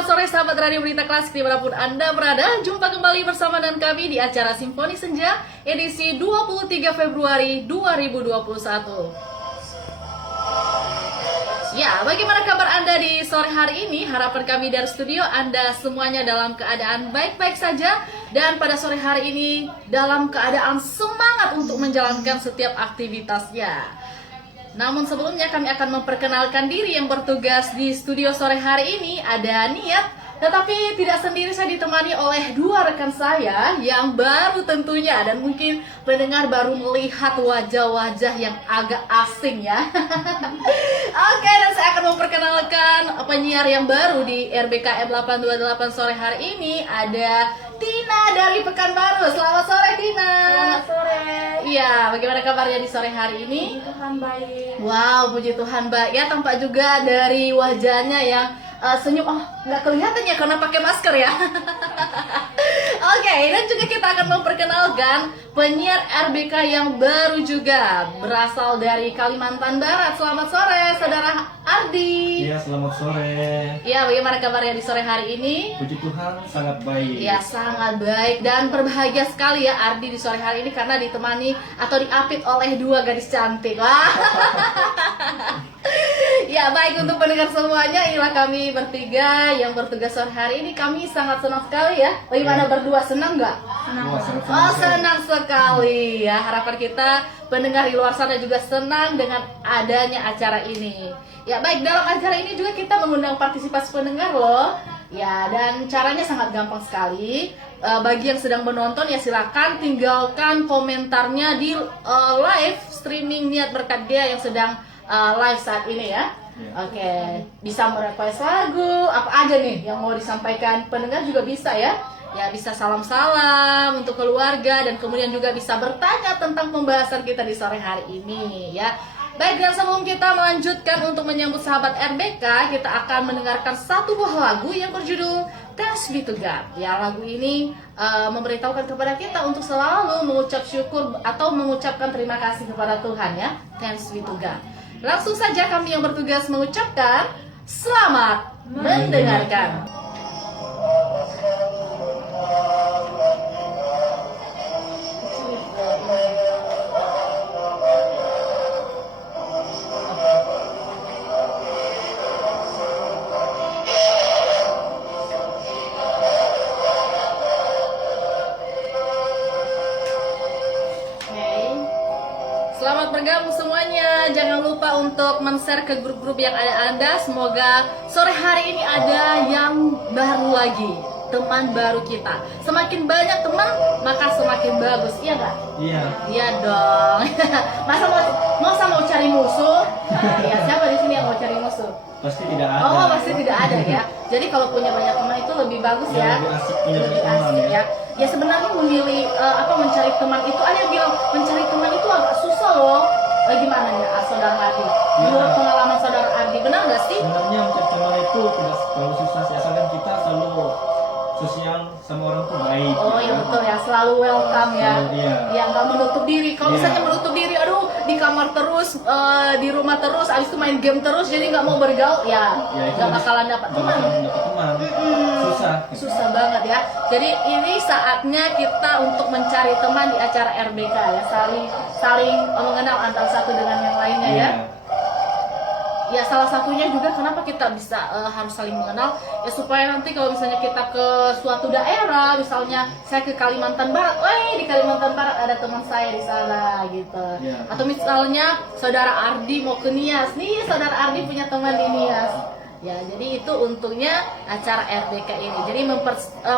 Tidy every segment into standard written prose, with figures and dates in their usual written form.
selamat sore sahabat Radio Berita Klasik dimanapun Anda berada. Jumpa kembali bersama dengan kami di acara Simfoni Senja edisi 23 Februari 2021. Ya, bagaimana kabar Anda di sore hari ini? Harapan kami dari studio Anda semuanya dalam keadaan baik-baik saja. Dan pada sore hari ini dalam keadaan semangat untuk menjalankan setiap aktivitasnya. Namun sebelumnya kami akan memperkenalkan diri yang bertugas di studio sore hari ini. Ada Niat, tetapi tidak sendiri, saya ditemani oleh dua rekan saya yang baru tentunya. Dan mungkin pendengar baru melihat wajah-wajah yang agak asing ya. Oke, dan saya akan memperkenalkan penyiar yang baru di RBKM 828 sore hari ini. Ada Tina dari Pekanbaru. Selamat sore Tina. Selamat sore. Iya, bagaimana kabarnya di sore hari ini? Puji Tuhan baik. Wow, puji Tuhan baik. Ya, tampak juga dari wajahnya yang senyum. Oh, nggak kelihatan ya karena pakai masker ya. Oke, dan juga kita akan memperkenalkan penyiar RBK yang baru juga berasal dari Kalimantan Barat. Selamat sore, Saudara Ardi. Iya, selamat sore. Ya, bagaimana kabarnya di sore hari ini? Puji Tuhan sangat baik. Ya, sangat baik dan berbahagia sekali ya Ardi di sore hari ini karena ditemani atau diapit oleh dua gadis cantik. Wah. Ya, baik, untuk pendengar semuanya, inilah kami bertiga yang bertugas sore hari ini. Kami sangat senang sekali ya. Bagaimana berdua, senang nggak? Wah, sangat Oh, senang sekali ya. Harapan kita pendengar di luar sana juga senang dengan adanya acara ini. Ya, baik, dalam acara ini juga kita mengundang partisipasi pendengar loh. Ya, dan caranya sangat gampang sekali. Bagi yang sedang menonton ya silakan tinggalkan komentarnya di live streaming Niat Berkat Dia yang sedang live saat ini ya. Oke, bisa merequest lagu, apa aja nih yang mau disampaikan pendengar juga bisa ya. Ya, bisa salam-salam untuk keluarga dan kemudian juga bisa bertanya tentang pembahasan kita di sore hari ini ya. Baik, dan sebelum kita melanjutkan untuk menyambut sahabat RBK, kita akan mendengarkan satu buah lagu yang berjudul Thanks Be to God. Ya, lagu ini memberitahukan kepada kita untuk selalu mengucap syukur atau mengucapkan terima kasih kepada Tuhan ya. Thanks Be to God. Langsung saja kami yang bertugas mengucapkan selamat mendengarkan. Selamat bergabung semuanya. Jangan lupa untuk men-share ke grup-grup yang ada Anda. Semoga sore hari ini ada yang baru lagi, teman baru kita. Semakin banyak teman, maka semakin bagus. Iya nggak? Iya. Iya dong. Masa mau cari musuh? Ya, siapa di sini yang mau cari musuh? Pasti tidak ada. Oh, pasti tidak ada ya. Jadi kalau punya banyak teman itu lebih bagus ya. Lebih asik punya Lebih teman asik ya. ya. Ya sebenarnya memilih mencari teman itu, ada yang bilang mencari teman itu agak susah loh. Gimana ya, Saudara Ardi? Menurut pengalaman Saudara Ardi, benar nggak sih? Sebenarnya mencari teman itu tidak terlalu susah sih, asalkan kita selalu sosial sama orang tuh baik. Oh iya betul ya, selalu welcome ya. Iya. Ya nggak menutup diri. Kalau Iya. misalnya menutup diri, aduh di kamar terus, di rumah terus, abis itu main game terus, jadi nggak mau bergaul, ya itu nggak bakalan dapat nggak teman. bakalan dapat teman. Susah. Susah banget ya. Jadi ini saatnya kita untuk mencari teman di acara RBK ya, saling mengenal antara satu dengan yang lainnya ya. Iya. Ya, salah satunya juga kenapa kita bisa harus saling mengenal ya, supaya nanti kalau misalnya kita ke suatu daerah, misalnya saya ke Kalimantan Barat, di Kalimantan Barat ada teman saya di sana gitu. Ya. Atau misalnya Saudara Ardi mau ke Nias, nih Saudara Ardi punya teman di Nias. Ya, jadi itu untungnya acara RBK ini. Jadi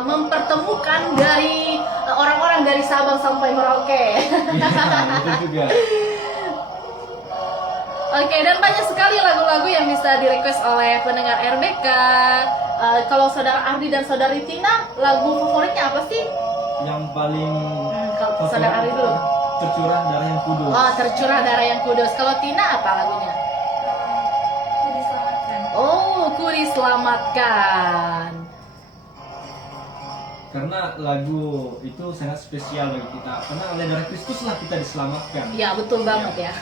mempertemukan dari orang-orang dari Sabang sampai Merauke. Iya, itu juga. Oke, dan banyak sekali lagu-lagu yang bisa di-request oleh pendengar RBK. Kalau Saudara Ardi dan Saudari Tina, lagu favoritnya apa sih? Yang paling Kalau favorit Saudara Ardi dulu. Tercurah darah yang kudus. Oh, Tercurah Darah yang Kudus. Kalau Tina apa lagunya? Aku diselamatkan. Oh, Ku Diselamatkan. Karena lagu itu sangat spesial bagi kita. Karena oleh darah Kristus lah kita diselamatkan. Ya, betul banget ya.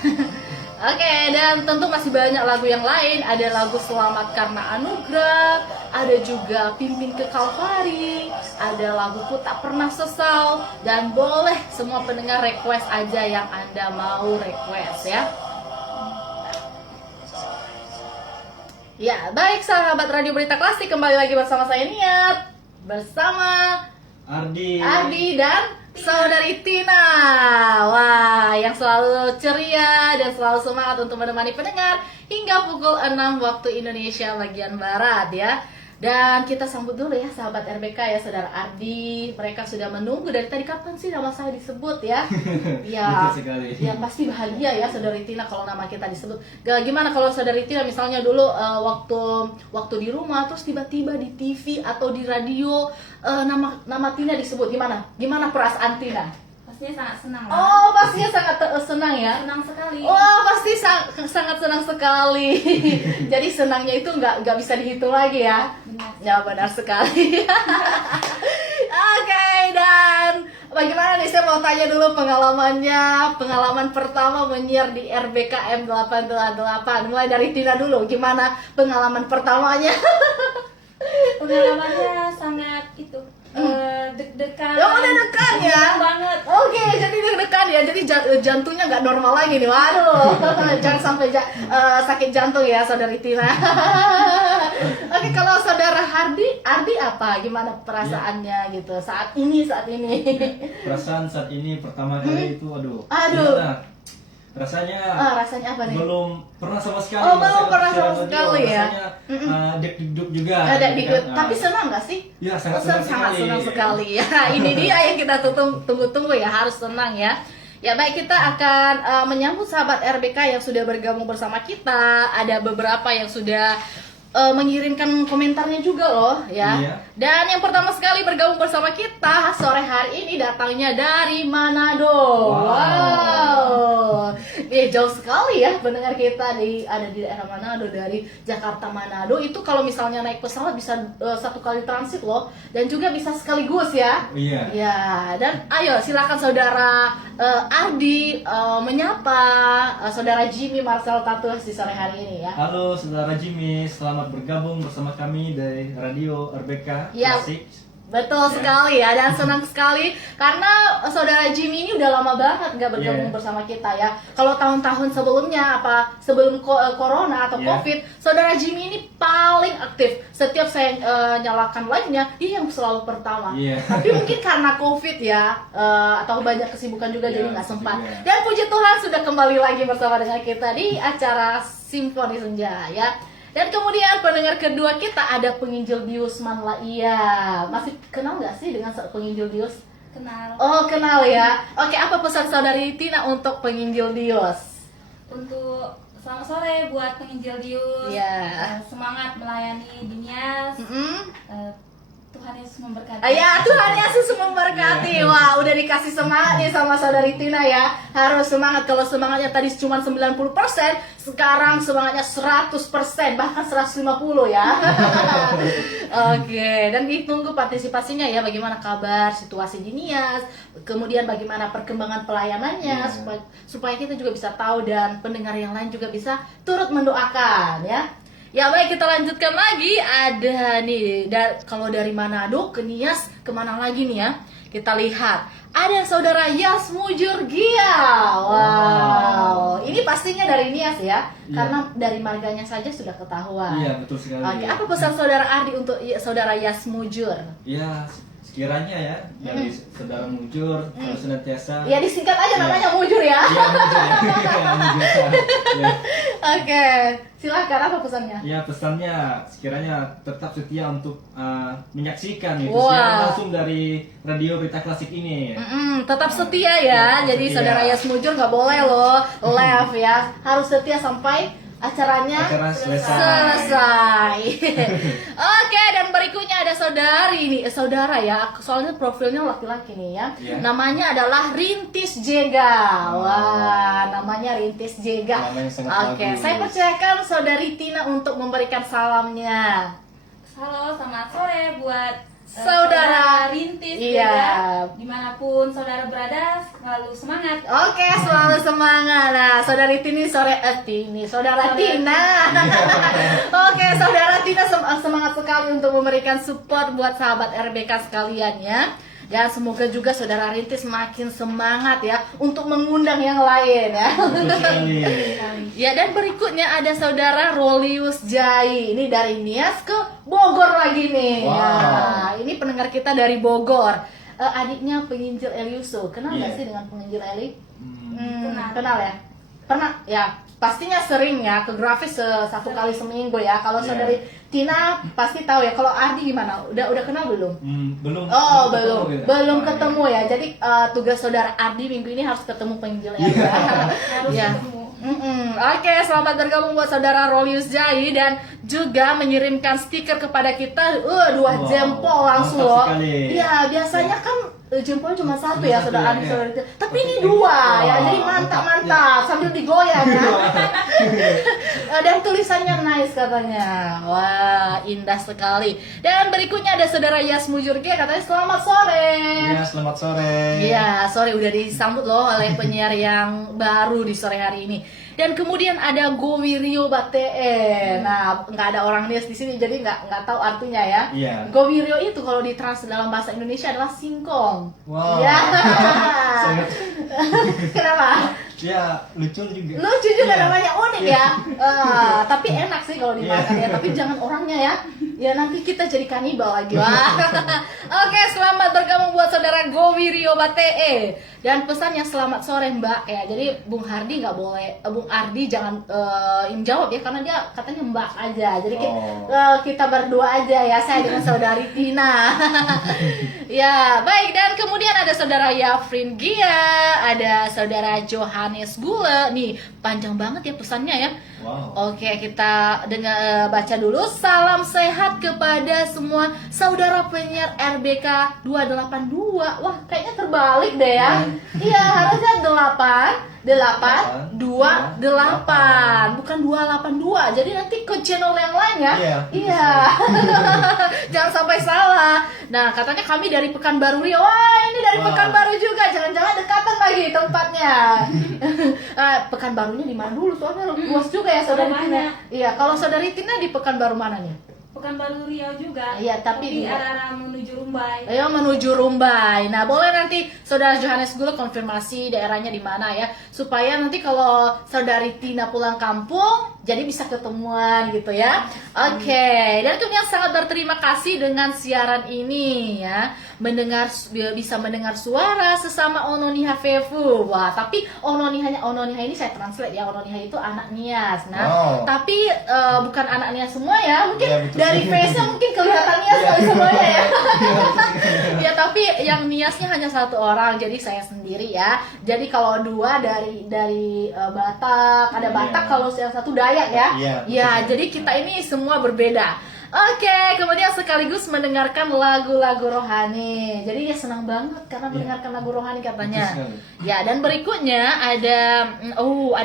Oke, dan tentu masih banyak lagu yang lain. Ada lagu Selamat Karena Anugerah, ada juga Pimpin ke Kalvari, ada lagu Ku Tak Pernah Sesal, dan boleh semua pendengar request aja yang Anda mau request ya. Ya, baik sahabat Radio Berita Klasik, kembali lagi bersama saya Niat, bersama Ardi dan Saudari Tina. Wah, yang selalu ceria dan selalu semangat untuk menemani pendengar hingga pukul 6 waktu Indonesia bagian Barat ya. Dan kita sambut dulu ya sahabat RBK ya, Saudara Ardi. Mereka sudah menunggu dari tadi, kapan sih nama saya disebut ya? Ya, Betul sekali. ya pasti bahagia ya Saudari Tina kalau nama kita disebut. Gimana kalau Saudari Tina misalnya dulu waktu di rumah terus tiba-tiba di TV atau di radio nama Tina disebut, gimana perasaan Tina? Pastinya sangat senang lah. Oh, pastinya sangat senang ya. Senang sekali. Wah, pasti sangat senang sekali. Jadi senangnya itu nggak bisa dihitung lagi ya. Benar. Ya, benar sekali. Oke, dan bagaimana nih, saya mau tanya dulu pengalaman pertama menyiar di RBKM 888. Mulai dari Tina dulu, gimana pengalaman pertamanya? Pengalamannya sangat deg-degan. Oh, deg-degan ya? Banget. Oke, jadi deg-degan ya, jadi jantungnya nggak normal lagi nih, waduh. Jangan sampai sakit jantung ya, Saudari Tina. Oke, kalau Saudara Ardi apa? Gimana perasaannya gitu saat ini? Perasaan saat ini pertama kali itu, aduh. Aduh. Rasanya Rasanya apa nih? belum pernah sama sekali. Oh, belum merasakan pernah sama siaran radio. sekali ya? Rasanya deg-deg juga. Ada gitu dikit, kan. tapi senang nggak sih? Ya, sangat Sangat senang sekali ya. Ini dia yang kita tunggu-tunggu ya, harus senang ya. Ya baik, kita akan menyambut sahabat RBK yang sudah bergabung bersama kita. Ada beberapa yang sudah mengirimkan komentarnya juga loh ya. Iya. Dan yang pertama sekali bergabung bersama kita sore hari ini datangnya dari Manado. Wow. Jauh sekali ya pendengar kita ada di daerah Manado, dari Jakarta Manado. Itu kalau misalnya naik pesawat bisa 1 kali transit loh, dan juga bisa sekaligus ya. Iya. Ya, dan ayo silakan Saudara Ardi menyapa Saudara Jimmy Marcel Tatus di sore hari ini ya. Halo Saudara Jimmy, selamat bergabung bersama kami dari Radio RBK Ya. Klasik. Betul sekali ya, dan senang sekali karena Saudara Jimmy ini udah lama banget nggak bergabung Yeah. bersama kita ya. Kalau tahun-tahun sebelumnya, sebelum corona atau Yeah. covid, Saudara Jimmy ini paling aktif. Setiap saya nyalakan live-nya, dia yang selalu pertama. Yeah. Tapi mungkin karena covid ya, atau banyak kesibukan juga jadi Yeah, nggak sempat. juga. Dan puji Tuhan sudah kembali lagi bersama dengan kita di acara Simfoni Senja ya. Dan kemudian pendengar kedua kita ada penginjil Dius Manlaia. Masih kenal nggak sih dengan penginjil Dius? Kenal. Oh, kenal ya. Oke, apa pesan Saudari Tina untuk penginjil Dius? Untuk selamat sore buat penginjil Dius. Iya. Semangat melayani dunia. Mm-mm. Tuhan Yesus memberkati. Ya, Tuhan Yesus memberkati. Wah, udah dikasih semangat nih sama Saudari Tina ya. Harus semangat. Kalau semangatnya tadi cuma 90%, sekarang semangatnya 100%, bahkan 150 ya. Oke, dan ditunggu partisipasinya ya. Bagaimana kabar situasi di Nias, kemudian bagaimana perkembangan pelayanannya, supaya kita juga bisa tahu dan pendengar yang lain juga bisa turut mendoakan ya. Ya baik, kita lanjutkan lagi. Ada nih, kalau dari Manado ke Nias, kemana lagi nih ya? Kita lihat, ada Saudara Yasmujur Gia. Wow, ini pastinya dari Nias ya, Iya. karena dari marganya saja sudah ketahuan. Iya, betul sekali. Oke, apa pesan Saudara Ardi untuk Saudara Yasmujur? Ya, sekiranya ya dari Saudara Mujur kalau senantiasa. Ya disingkat aja Iya. namanya Mujur ya. Iya, Mujur ya. Iya, Mujur. Ya. Oke, silakan, apa pesannya? Ya, pesannya sekiranya tetap setia untuk menyaksikan itu Wah. siaran langsung dari Radio Berita Klasik ini. Tetap setia ya. Iya, Jadi setia. Saudara Yasmujur nggak boleh loh left ya. Harus setia sampai acaranya Acara selesai. selesai. Oke, dan berikutnya ada saudara ya. Soalnya profilnya laki-laki nih ya. Iya. Namanya adalah Rintis Jega. Wah, namanya Rintis Jega. Namanya sangat Oke, bagus. saya percayakan Saudari Tina untuk memberikan salamnya. Halo, selamat sore buat saudara. rintis Iya. juga. Dimanapun saudara berada, selalu semangat. Oke, selalu semangat. Nah, saudari Tini saudara Tina. Oke, saudara Tina semangat sekali untuk memberikan support buat sahabat RBK sekalian ya. Dan semoga juga saudara Rintis makin semangat ya untuk mengundang yang lain ya. Betul sekali. Ya, dan berikutnya ada saudara Rolius Jai. Ini dari Nias ke Bogor lagi nih. Wow. Nah, ini pendengar kita dari Bogor. Adiknya penginjil Eliuso. Kenal nggak Iya. sih dengan penginjil Eli? Kenal. Kenal ya? Pernah ya? Pastinya sering ya ke grafis satu kali seminggu ya. Kalau Iya. saudari Tina pasti tahu ya. Kalau Ardi gimana? Udah kenal belum? Belum. Oh, ketemu belum. gitu. Belum Ah, ketemu ya. Jadi tugas saudara Ardi minggu ini harus ketemu penginjil Eli. Iya. Harus Ya. ketemu. Oke, selamat bergabung buat saudara Rolius Jai dan juga mengirimkan stiker kepada kita. Dua Wow, jempol langsung mantap loh. sekali. Iya, biasanya kan jempol cuma satu ya, Cuma saudara satu, Adi, ya. saudara Tina. Tapi ini dua ya, Wow, jadi mantap sambil digoyang ya. Dan tulisannya nice katanya. Wah, indah sekali. Dan berikutnya ada saudara Yas Mujurge katanya selamat sore. Iya, selamat sore. Iya, sore udah disambut loh oleh penyiar yang baru di sore hari ini. Dan kemudian ada Gowirio Bate. Nah, nggak ada orang Nias di sini, jadi nggak tahu artinya ya. Iya. Gowirio itu kalau ditrans dalam bahasa Indonesia adalah singkong. Wow. Ya. Sangat. Kenapa? Ya, lucu juga. Lucu juga Iya. namanya, unik ya. Tapi enak sih kalau dimakan ya. Tapi jangan orangnya ya. Ya nanti kita jadi kanibal lagi. Wah. Oke, selamat bergabung buat saudara Gowirio Bate. Dan pesannya selamat sore Mbak ya. Jadi Bung Hardi nggak boleh, Bung Ardi jangan yang jawab ya karena dia katanya Mbak aja. Jadi kita berdua aja ya. Saya dengan saudari Tina. Ya, baik, dan kemudian ada saudara Yafrin Gia, ada saudara Johannes Bule. Nih, panjang banget ya pesannya ya. Wow. Oke, kita baca dulu. Salam sehat kepada semua saudara penyiar RBK 282. Wah, kayaknya terbalik deh ya. Iya, harusnya 828, bukan 282. Jadi nanti ke channel yang lain ya. Iya. Iya. Jangan sampai salah. Nah, katanya kami dari Pekanbaru Riau. Wah, ini dari Wah. Pekanbaru juga. Jangan-jangan dekatan lagi tempatnya. Pekanbarunya di mana dulu? Soalnya luas juga ya saudari Tina. Banyak. Iya, kalau saudari Tina di Pekanbaru mana nih? Pekanbaru Riau juga. Iya, tapi di- arah-arah menuju Rumbai. Ayo menuju Rumbai. Nah, boleh nanti saudara Johannes Gula konfirmasi daerahnya di mana ya, supaya nanti kalau saudari Tina pulang kampung, jadi bisa ketemuan gitu ya. Oke. Dan kemudian sangat berterima kasih dengan siaran ini ya, bisa mendengar suara sesama Ononiha Fefu. Wah, tapi Ononiha ini saya translate ya. Ononiha itu anak Nias. Nah, Wow. tapi bukan anak Nias semua ya. Mungkin Iya, betul. dari face-nya mungkin kelihatan Nias kali semuanya ya. Ya, tapi yang Niasnya hanya satu orang, jadi saya sendiri ya. Jadi kalau dua dari Batak, ada Batak, Iya. kalau yang satu Dayak ya. Iya, Ya, betul. jadi kita ini semua berbeda. Oke, kemudian sekaligus mendengarkan lagu-lagu rohani. Jadi dia senang banget karena Iya. mendengarkan lagu rohani katanya. Betul sekali. Ya, dan berikutnya ada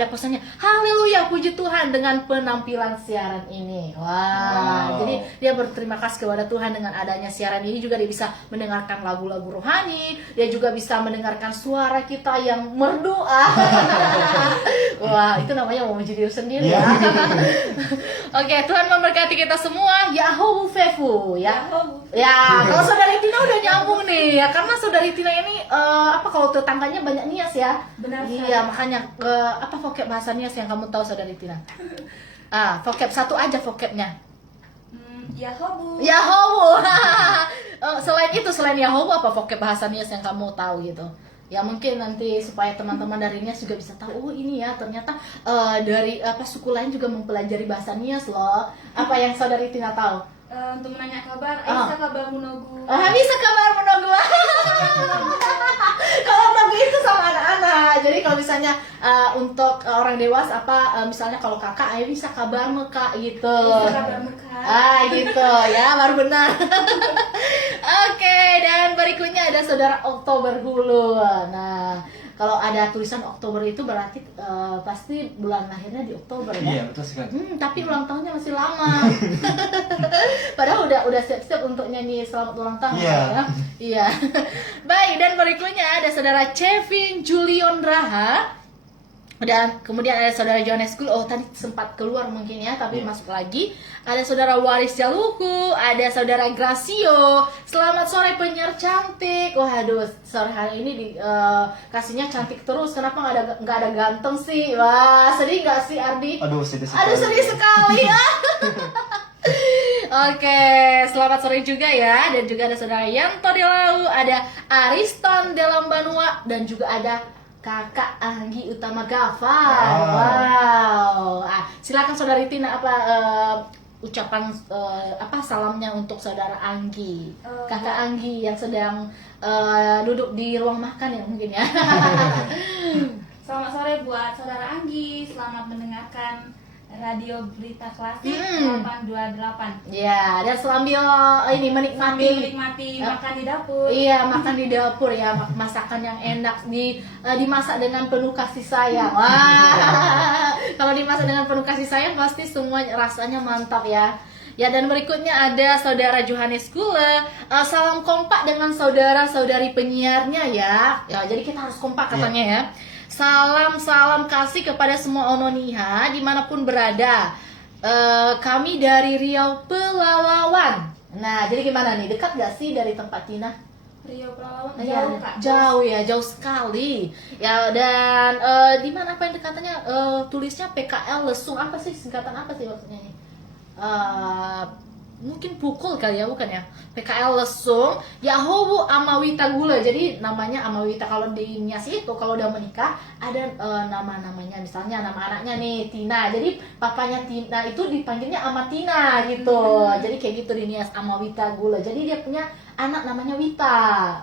pesannya. Haleluya, puji Tuhan dengan penampilan siaran ini. Wah, Wow. jadi dia berterima kasih kepada Tuhan dengan adanya siaran ini juga dia bisa mendengarkan lagu-lagu rohani, dia juga bisa mendengarkan suara kita yang merdu. Wah, itu namanya mau memuji diri sendiri ya. Iya. Oke, Tuhan memberkati kita semua. Yahoo Fefu ya. Yahoo. Ya, kalau saudari Tina udah nyambung nih ya, karena saudari Tina ini kalau tetangganya banyak Nias ya. Benar sekali. Iya, makanya apa vocab bahasa Nias yang kamu tahu saudari Tina? Vocab satu aja vocabnya. Yahoo. Yahoo. Selain Yahoo apa vocab bahasa Nias yang kamu tahu gitu? Ya mungkin nanti supaya teman-teman dari Nias juga bisa tahu, oh ini ya ternyata dari suku lain juga mempelajari bahasa Nias loh. Apa yang saudari Tina tahu? Untuk menanya kabar, Ah. bisa kabar Munogu. Bisa kabar menunggu. Kalau menunggu itu sama anak-anak. Jadi kalau misalnya untuk orang dewasa misalnya kalau kakak, ayo bisa kabar Kak gitu. Bisa kabar Mekah. Gitu ya, baru benar. Oke, dan berikutnya ada saudara Oktober Hulu. Nah, kalau ada tulisan Oktober itu berarti pasti bulan lahirnya di Oktober ya. Iya, betul sekali. Tapi ulang tahunnya masih lama. Padahal udah siap-siap untuk nyanyi selamat ulang tahun Iya. ya. Iya. Baik, dan berikutnya ada saudara Kevin Julion Raha. Dan kemudian ada saudara Johannes Kul. Oh, tadi sempat keluar mungkin ya, tapi masuk lagi. Ada saudara Waris Jaluku, ada saudara Gracio. Selamat sore penyiar cantik. Waduh, sore hari ini kasihnya cantik terus. Kenapa nggak ada ganteng sih? Wah, sedih nggak sih Ardi? Aduh, sedih sekali. Aduh, sedih sekali ya. Oke, selamat sore juga ya. Dan juga ada saudara Yanto Delau, ada Ariston Delambanua, dan juga ada Kakak Anggi Utama Gafar. Wow. Silakan saudari Tina ucapan salamnya untuk saudara Anggi. Kakak Anggi yang sedang duduk di ruang makan ya mungkin ya. Selamat sore buat saudara Anggi. Selamat mendengarkan Radio Berita Klasik 828. Ya, dan sambil ini Sambil menikmati menikmati makan di dapur. Iya, makan di dapur ya, masakan yang enak dimasak dengan penuh kasih sayang. Wah, kalau dimasak dengan penuh kasih sayang pasti semua rasanya mantap ya. Ya, dan berikutnya ada saudara Johannes Kule. Salam kompak dengan saudara-saudari penyiarnya ya. Ya, jadi kita harus kompak katanya ya. Salam kasih kepada semua Ononiha dimanapun berada. Kami dari Riau Pelalawan. Nah, jadi gimana nih? Dekat gak sih dari tempat Tina? Riau Pelalawan Iya, jauh Kak. jauh ya, jauh sekali. Ya, dan di mana apa yang katanya tulisnya PKL Lesung, apa sih singkatan apa sih maksudnya ini? Mungkin pukul kali ya, bukan ya? PKL Lesung Yahowu Amawita Gula. Jadi namanya Amawita. Kalau di Nias itu kalau udah menikah ada nama-namanya, misalnya nama anaknya nih Tina. Jadi papanya Tina itu dipanggilnya Amatina gitu. Jadi kayak gitu di Nias, Amawita Gula. Jadi dia punya anak namanya Wita.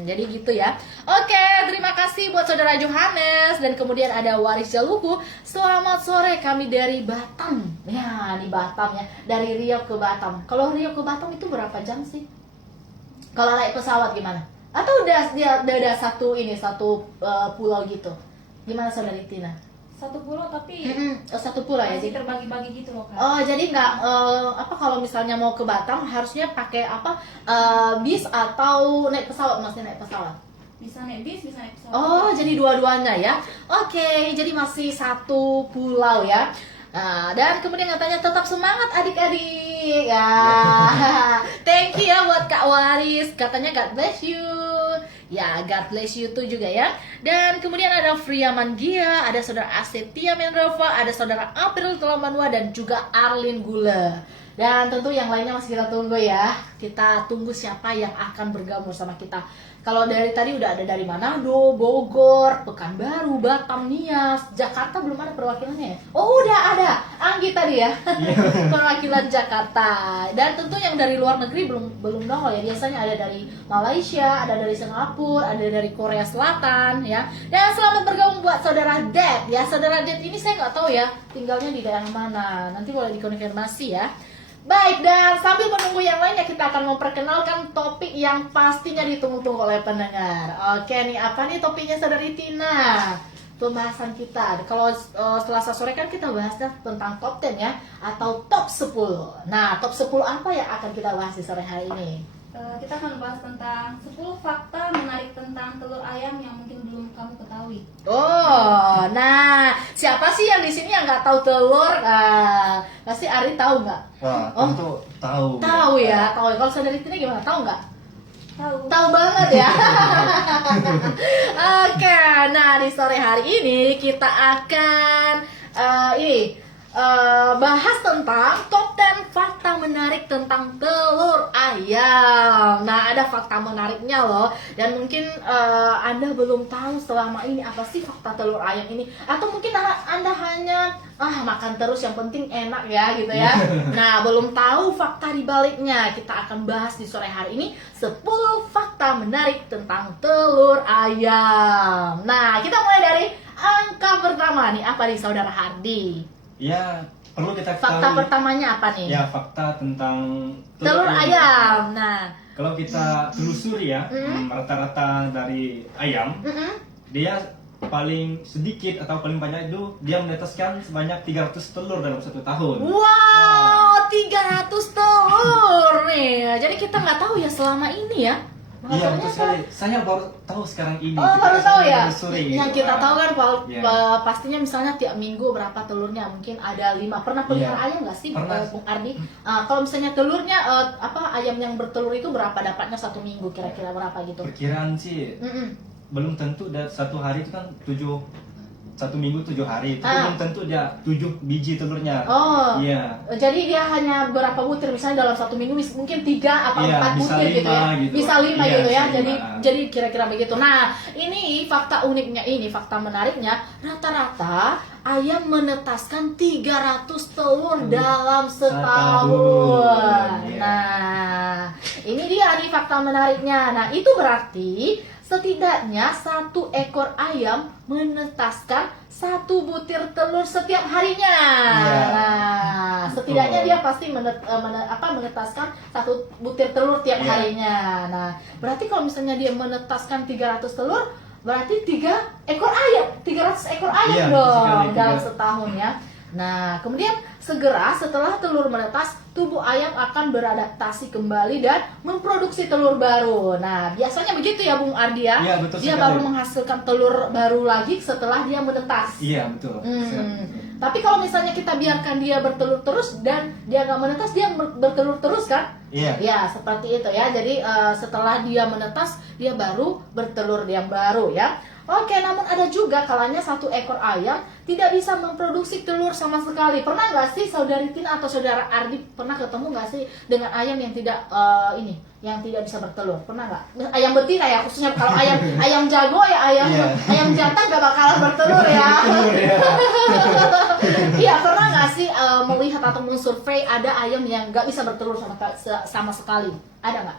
Jadi gitu ya. Oke, terima kasih buat saudara Johannes. Dan kemudian ada Waris Jaluku. Selamat sore, kami dari Batam. Ya, di Batam ya. Dari Riau ke Batam. Kalau Riau ke Batam itu berapa jam sih? Kalau naik pesawat gimana? Atau udah satu pulau gitu? Gimana saudari Tina? Satu pulau tapi Satu pulau ya. masih Jadi terbagi-bagi gitu loh Kak. oh, jadi nggak kalau misalnya mau ke Batam harusnya pakai bis atau naik pesawat, masih naik pesawat. Bisa naik bis, bisa naik pesawat. Oh, jadi dua-duanya ya. Oke, jadi masih satu pulau ya. Nah, dan kemudian katanya tetap semangat adik-adik. Ya. Thank you ya buat Kak Waris. Katanya God bless you. Ya, God bless you tuh juga ya. Dan kemudian ada Friaman Gia, ada saudara Asetia Menrova, ada saudara April Telamanua, dan juga Arlin Gula. Dan tentu yang lainnya masih kita tunggu ya. Kita tunggu siapa yang akan bergabung sama kita. Kalau dari tadi udah ada dari Manado, Bogor, Pekanbaru, Batam, Nias, Jakarta belum ada perwakilannya ya? Oh, udah ada. Anggi tadi ya. Perwakilan Jakarta. Dan tentu yang dari luar negeri belum nongol ya. Biasanya ada dari Malaysia, ada dari Singapura, ada dari Korea Selatan ya. Dan selamat bergabung buat saudara Dad ya. Saudara Dad ini saya nggak tahu ya tinggalnya di daerah mana. Nanti boleh dikonfirmasi ya. Baik, dan sambil menunggu yang lainnya kita akan memperkenalkan topik yang pastinya ditunggu-tunggu oleh pendengar. Oke nih, apa nih topiknya saudari Tina? Pembahasan kita. Kalau Selasa sore kan kita bahasnya tentang top 10 ya, atau top 10. Nah, top 10 apa yang akan kita bahas di sore hari ini? Kita akan bahas tentang 10 fakta menarik tentang telur ayam yang mungkin belum kamu ketahui. Oh, nah siapa sih yang di sini yang nggak tahu telur? Pasti Ari tahu nggak? Wah, Oh. tentu tahu. Tahu ya, tahu. Kalau saudari Tina gimana? Tahu nggak? Tahu. Tahu banget ya. Oke, nah di sore hari ini kita akan bahas tentang top 10 fakta menarik tentang telur ayam. Nah, ada fakta menariknya loh. Dan mungkin Anda belum tahu selama ini apa sih fakta telur ayam ini. Atau mungkin Anda hanya makan terus yang penting enak ya gitu ya. Nah, belum tahu fakta di baliknya. Kita akan bahas di sore hari ini 10 fakta menarik tentang telur ayam. Nah, kita mulai dari angka pertama nih. Apa nih saudara Hardi? Ya, perlu kita Fakta ketahui. pertamanya apa nih? Ya, fakta tentang Telur ayam. Nah, Kalau kita telusuri ya, rata-rata dari ayam, dia paling sedikit atau paling banyak itu dia menetaskan sebanyak 300 telur dalam satu tahun. wow, 300 telur. kita nggak tahu ya selama ini ya. Nah, Iya, betul ternyata- sekali. Saya baru tahu sekarang ini. Oh, baru tahu ya. Menelusuri Yang gitu. kita tahu kan Iya. pastinya misalnya tiap minggu berapa telurnya, mungkin ada 5. Pernah pelihara Iya. ayam nggak sih, Pernah. Bung Ardi? Kalau misalnya telurnya ayam yang bertelur itu berapa dapatnya satu minggu, kira-kira berapa gitu? Perkiraan sih Mm-mm. belum tentu, dan satu hari itu kan 1 minggu 7 hari, itu Ah. belum tentu dia 7 biji telurnya. Oh. Iya. Jadi dia hanya berapa butir, misalnya dalam satu minggu mungkin 3 apa Iya, 4 bisa butir gitu ya, 5 gitu. bisa 5 Iya, gitu ya. bisa Jadi 5. jadi kira-kira begitu. Nah, ini fakta uniknya, ini fakta menariknya, rata-rata ayam menetaskan 300 telur dalam setahun. Iya. Nah, ini dia nih fakta menariknya. Nah, itu berarti setidaknya 1 ekor ayam menetaskan 1 butir telur setiap harinya. Iya. Nah, setidaknya dia pasti menetaskan 1 butir telur tiap Iya. harinya. Nah, berarti kalau misalnya dia menetaskan 300 telur, berarti 3 ekor ayam, 300 ekor ayam Iya, dong sekali, dalam 3. setahun ya. Nah, kemudian segera setelah telur menetas, tubuh ayam akan beradaptasi kembali dan memproduksi telur baru. Nah, biasanya begitu ya Bung Ardi ya. Iya, betul Dia sekali. baru menghasilkan telur baru lagi setelah dia menetas. Iya, betul. Tapi kalau misalnya kita biarkan dia bertelur terus dan dia nggak menetas, dia bertelur terus kan? Iya. Ya, seperti itu ya. Jadi setelah dia menetas, dia baru bertelur yang baru ya. Oke, namun ada juga kalanya 1 ekor ayam tidak bisa memproduksi telur sama sekali. Pernah nggak sih Saudari Tina atau Saudara Ardi pernah ketemu nggak sih dengan ayam yang tidak yang tidak bisa bertelur? Pernah nggak? Ayam betina ya, khususnya kalau ayam jago ya Iya. ayam jantan nggak bakalan bertelur ya. Iya, pernah nggak sih melihat atau mensurvei ada ayam yang nggak bisa bertelur sama sekali? Ada nggak?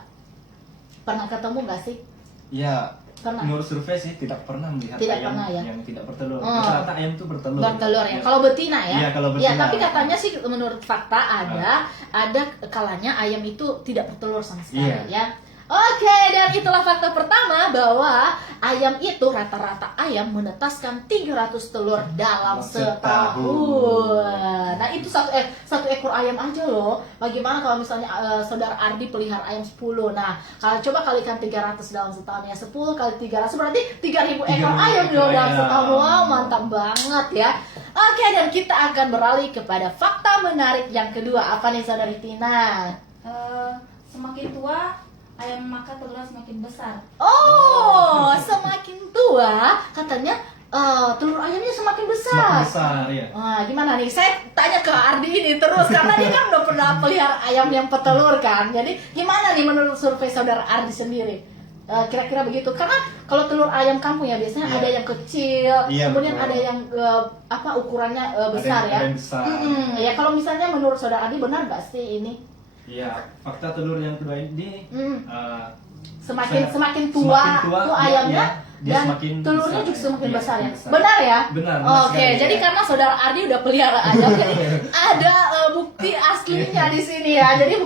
Pernah ketemu nggak sih? Iya. Pernah. Menurut survei sih tidak pernah melihat Tidak ayam pernah, ya? yang tidak bertelur. Oh. Rata-rata ayam itu bertelur. Bertelur ya. Iya. Kalau betina ya. Iya, kalau Ya, betina. tapi katanya sih menurut fakta ada kalanya ayam itu tidak bertelur sama sekali Iya. ya. Oke, dan itulah fakta pertama bahwa ayam itu rata-rata ayam menetaskan 300 telur dalam setahun. Nah, itu satu ekor ayam aja loh. Bagaimana kalau misalnya Saudara Ardi pelihara ayam 10. Nah, kalau coba kalikan 300 dalam setahun ya, 10 kali 300 berarti 3.000 ekor 3.000 ayam dong dalam ayam. setahun. Wow, mantap banget ya. Oke, dan kita akan beralih kepada fakta menarik yang kedua. Apa nih Saudari Tina? Semakin tua, ayam maka telurnya semakin besar. Oh, semakin tua katanya telur ayamnya semakin besar. Semakin besar ya. Wah, gimana nih? Saya tanya ke Ardi ini terus karena dia kan udah pernah pelihara ayam yang petelur kan. Jadi gimana nih menurut survei Saudara Ardi sendiri? Kira-kira begitu. Karena kalau telur ayam kampung ya biasanya Iya. ada yang kecil, Iya, kemudian betul. ada yang ukurannya besar Ada ya. yang besar. Ya kalau misalnya menurut Saudara Ardi benar nggak sih ini? Iya, fakta telur yang kedua ini Semakin tua tuh ayamnya dia dan semakin telurnya besar, juga semakin iya, besar ya. besar. Benar ya? Benar, Oke, sekali, jadi ya. karena Saudara Ardi udah pelihara ayam, jadi ada bukti aslinya di sini ya. Jadi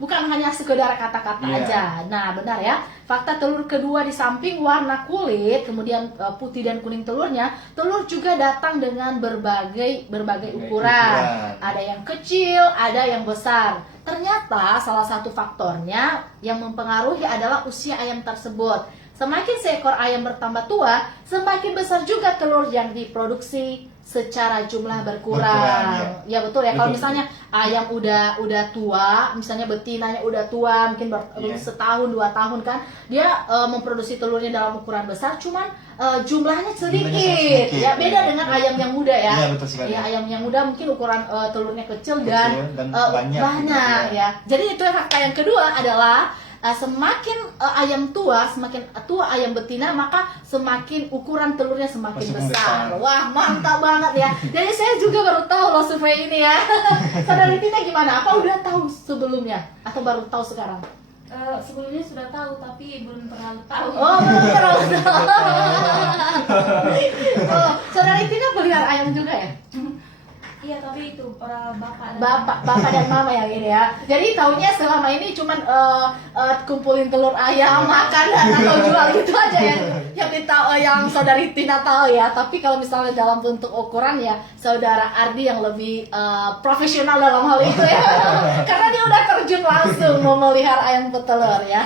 bukan hanya sekedar kata-kata Iya. aja. Nah, benar ya. Fakta telur kedua di samping warna kulit, kemudian putih dan kuning telurnya, telur juga datang dengan berbagai ukuran. Ada yang kecil, ada yang besar. Ternyata salah satu faktornya yang mempengaruhi adalah usia ayam tersebut. Semakin seekor ayam bertambah tua, semakin besar juga telur yang diproduksi secara jumlah berkurang. Ya betul ya. Kalau Betul. misalnya ayam udah tua, misalnya betinanya udah tua, mungkin Iya. setahun 2 tahun kan, dia memproduksi telurnya dalam ukuran besar, cuman jumlahnya sedikit. sedikit. Ya beda dengan ayam yang muda ya. Iya, betul sekali. Ya, ayam yang muda mungkin ukuran telurnya kecil dan, dan banyak, banyak, ya. Jadi itu fakta yang kedua adalah semakin ayam tua, semakin tua ayam betina, maka semakin ukuran telurnya semakin Semakin besar. besar. Wah, mantap banget ya. Jadi saya juga baru tahu loh survei ini ya. Saudari Tina gimana? Apa udah tahu sebelumnya atau baru tahu sekarang? Sebelumnya sudah tahu tapi belum terlalu tahu. Oh, belum terlalu tahu. Oh, Saudari Tina pelihara ayam juga ya? Iya, tapi itu para bapak dan Bapak dan mama yang ini ya. Jadi taunya selama ini cuman kumpulin telur ayam, makan dan atau jual itu aja yang Saudari Tina tahu ya. Tapi kalau misalnya dalam bentuk ukuran ya Saudara Ardi yang lebih profesional dalam hal itu ya. Karena dia udah terjun langsung langsung mau melihara ayam petelur ya.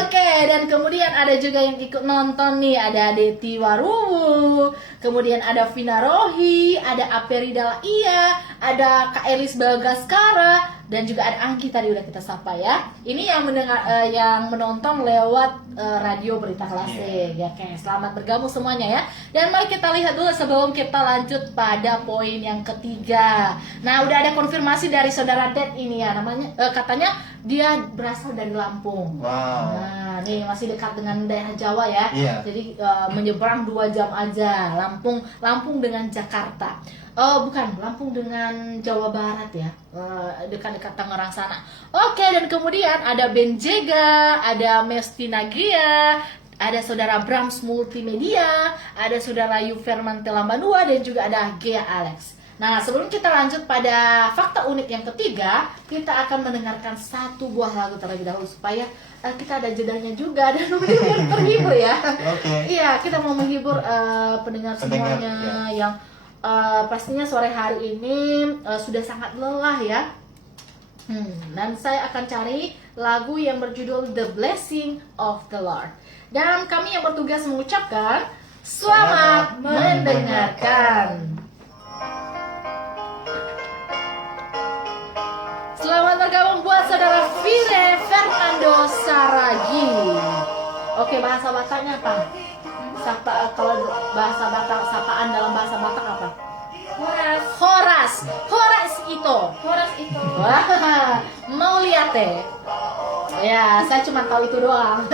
Oke, dan kemudian ada juga yang ikut nonton nih, ada Deti Waruwu, kemudian ada Vina Rohi, ada Aperida Iya, ada Kak Elis Bagaskara, dan juga ada Angki tadi udah kita sapa ya. Ini yang mendengar, yang menonton lewat radio Berita Klasik ya. Oke, selamat bergabung semuanya ya. Dan mari kita lihat dulu sebelum kita lanjut pada poin yang ketiga. Nah, udah ada konfirmasi dari saudara Det ini ya, namanya katanya dia berasal dari Lampung. Wow. Nah, nih masih dekat dengan daerah Jawa ya. Iya. Jadi menyeberang 2 jam aja. Lampung dengan Jakarta. Oh, bukan, Lampung dengan Jawa Barat ya. Dekat-dekat Tangerang sana. Oke, dan kemudian ada Ben Jega, ada Mesti Nagia, ada saudara Brams Multimedia, ada saudara Yu Ferman Telambanua, dan juga ada Gea Alex. Nah, sebelum kita lanjut pada fakta unik yang ketiga, kita akan mendengarkan satu buah lagu terlebih dahulu supaya kita ada jedanya juga dan terhibur ya. Oke. Iya, kita mau menghibur pendengar semuanya ya. yang pastinya sore hari ini sudah sangat lelah ya. Dan saya akan cari lagu yang berjudul The Blessing of the Lord. Dan kami yang bertugas mengucapkan selamat mendengarkan. Selamat bergabung buat saudara Vire Fernando Saragi. Oke, bahasa Bataknya apa? Kalau bahasa Batak, sapaan dalam bahasa Batak apa? Horas itu. Wah, mau lihat deh. Ya, saya cuma tahu itu doang.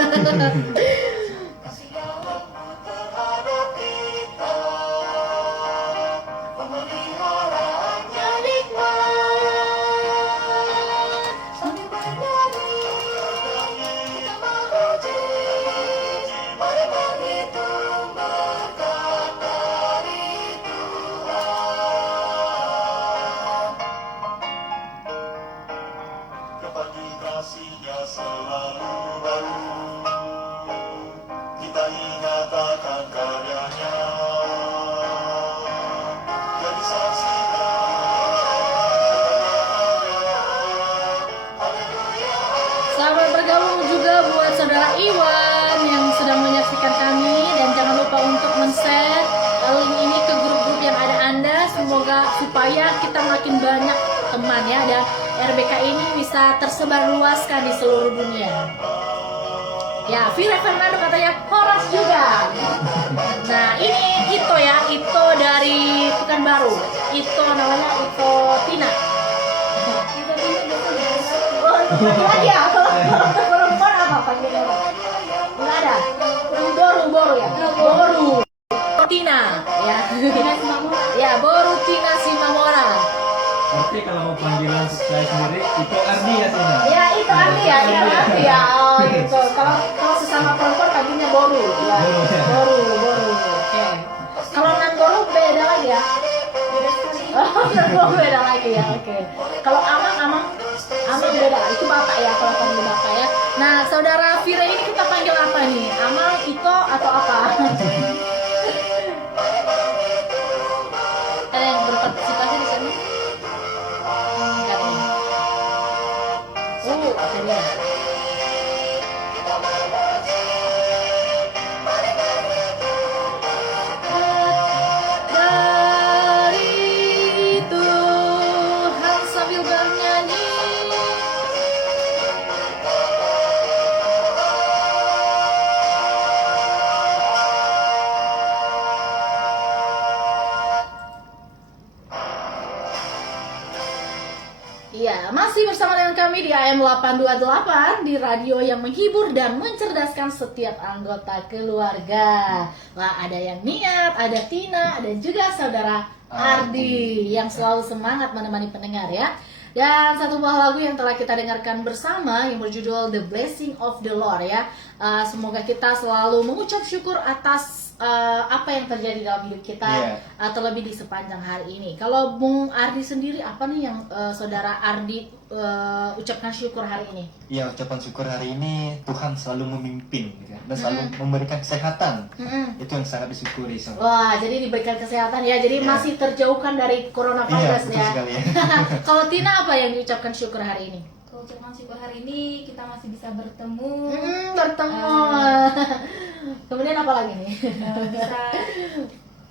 Bagi kasih-Nya selalu baru, kita ingat akan karya-Nya, jadi saksikan. Selamat bergabung juga buat saudara Iwan yang sedang menyaksikan kami, dan jangan lupa untuk men-share link ini ke grup-grup yang ada Anda, semoga supaya kita makin banyak teman ya, dan RBK ini bisa tersebar luaskan di seluruh dunia. Ya, Vira Fernando katanya Horas juga. Nah, ini Ito ya, Ito dari Pekanbaru. Ito namanya Ito Tina. Oh, lagi ya? Kalau perempuan apa panggilnya? Nggak ada. Boru ya. Boru. Tina ya. Ya, Boru Tina Simamora. Berarti kalau mau panggilan saya sendiri itu Ardi ya sih. Ya, itu Ardi ya, itu Ardi ya. Oh, gitu. Kalau sesama perempuan panggilnya Boru. Ya. Boru. Oke. Kalau non Boru beda lagi ya. Oh, non Boru beda lagi ya. Oke. Kalau Amang beda. Itu bapak ya, kalau panggil bapak ya. Nah, saudara Vira ini kita panggil apa nih? Amang, Ito atau apa? Ada yang berpartisipasi di sini? Enggak nih. Ada dia. Dari Tuhan sambil bernyanyi. Iya, masih bersama dengan kami di AM 828 di radio yang menghibur dan mencerdaskan setiap anggota keluarga. Wah, ada yang Niat, ada Tina, ada juga saudara Ardi yang selalu semangat menemani pendengar ya. Dan satu buah lagu yang telah kita dengarkan bersama yang berjudul The Blessing of the Lord ya. Semoga kita selalu mengucap syukur atas apa yang terjadi dalam hidup kita, terlebih di sepanjang hari ini. Kalau Bung Ardi sendiri, apa nih yang saudara Ardi ucapkan syukur hari ini? Ya, ucapan syukur hari ini Tuhan selalu memimpin gitu ya, dan selalu memberikan kesehatan. Itu yang sangat disyukuri. Wah, jadi diberikan kesehatan ya, jadi masih terjauhkan dari coronavirus betul ya. sekali ya. Kalau Tina, apa yang diucapkan syukur hari ini? Aku ucapkan syukur hari ini kita masih bisa bertemu, Bertemu. Kemudian apa lagi nih? bisa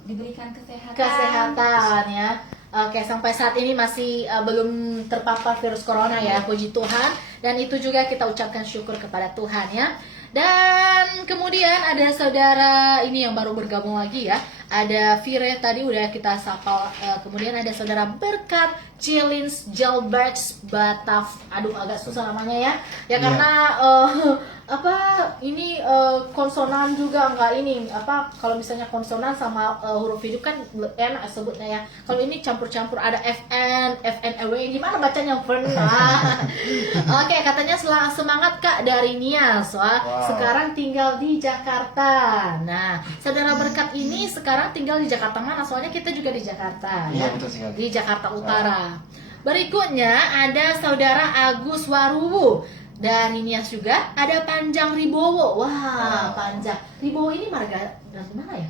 diberikan kesehatan. Kesehatan ya. Oke, sampai saat ini masih belum terpapar virus corona ya, puji Tuhan. Dan itu juga kita ucapkan syukur kepada Tuhan ya. Dan kemudian ada saudara ini yang baru bergabung lagi ya. Ada Vire tadi udah kita sapa. Kemudian ada saudara Berkat Chilins Jelbergs Bataf. Aduh agak susah namanya ya. Ya karena ini konsonan juga enggak ini kalau misalnya konsonan sama huruf hidup kan enak sebutnya ya. Kalau ini campur-campur ada FNW gimana bacanya pernah. Oke, katanya semangat Kak dari Nias. Wah, sekarang tinggal di Jakarta. Nah, saudara Berkat ini sekarang tinggal di Jakarta mana? Soalnya kita juga di Jakarta ya. Betul sekali. Di Jakarta Utara. Berikutnya ada saudara Agus Waruwu. Dari Nias juga ada Panjang Ribowo. Wah, Panjang Ribowo ini marga dari mana ya?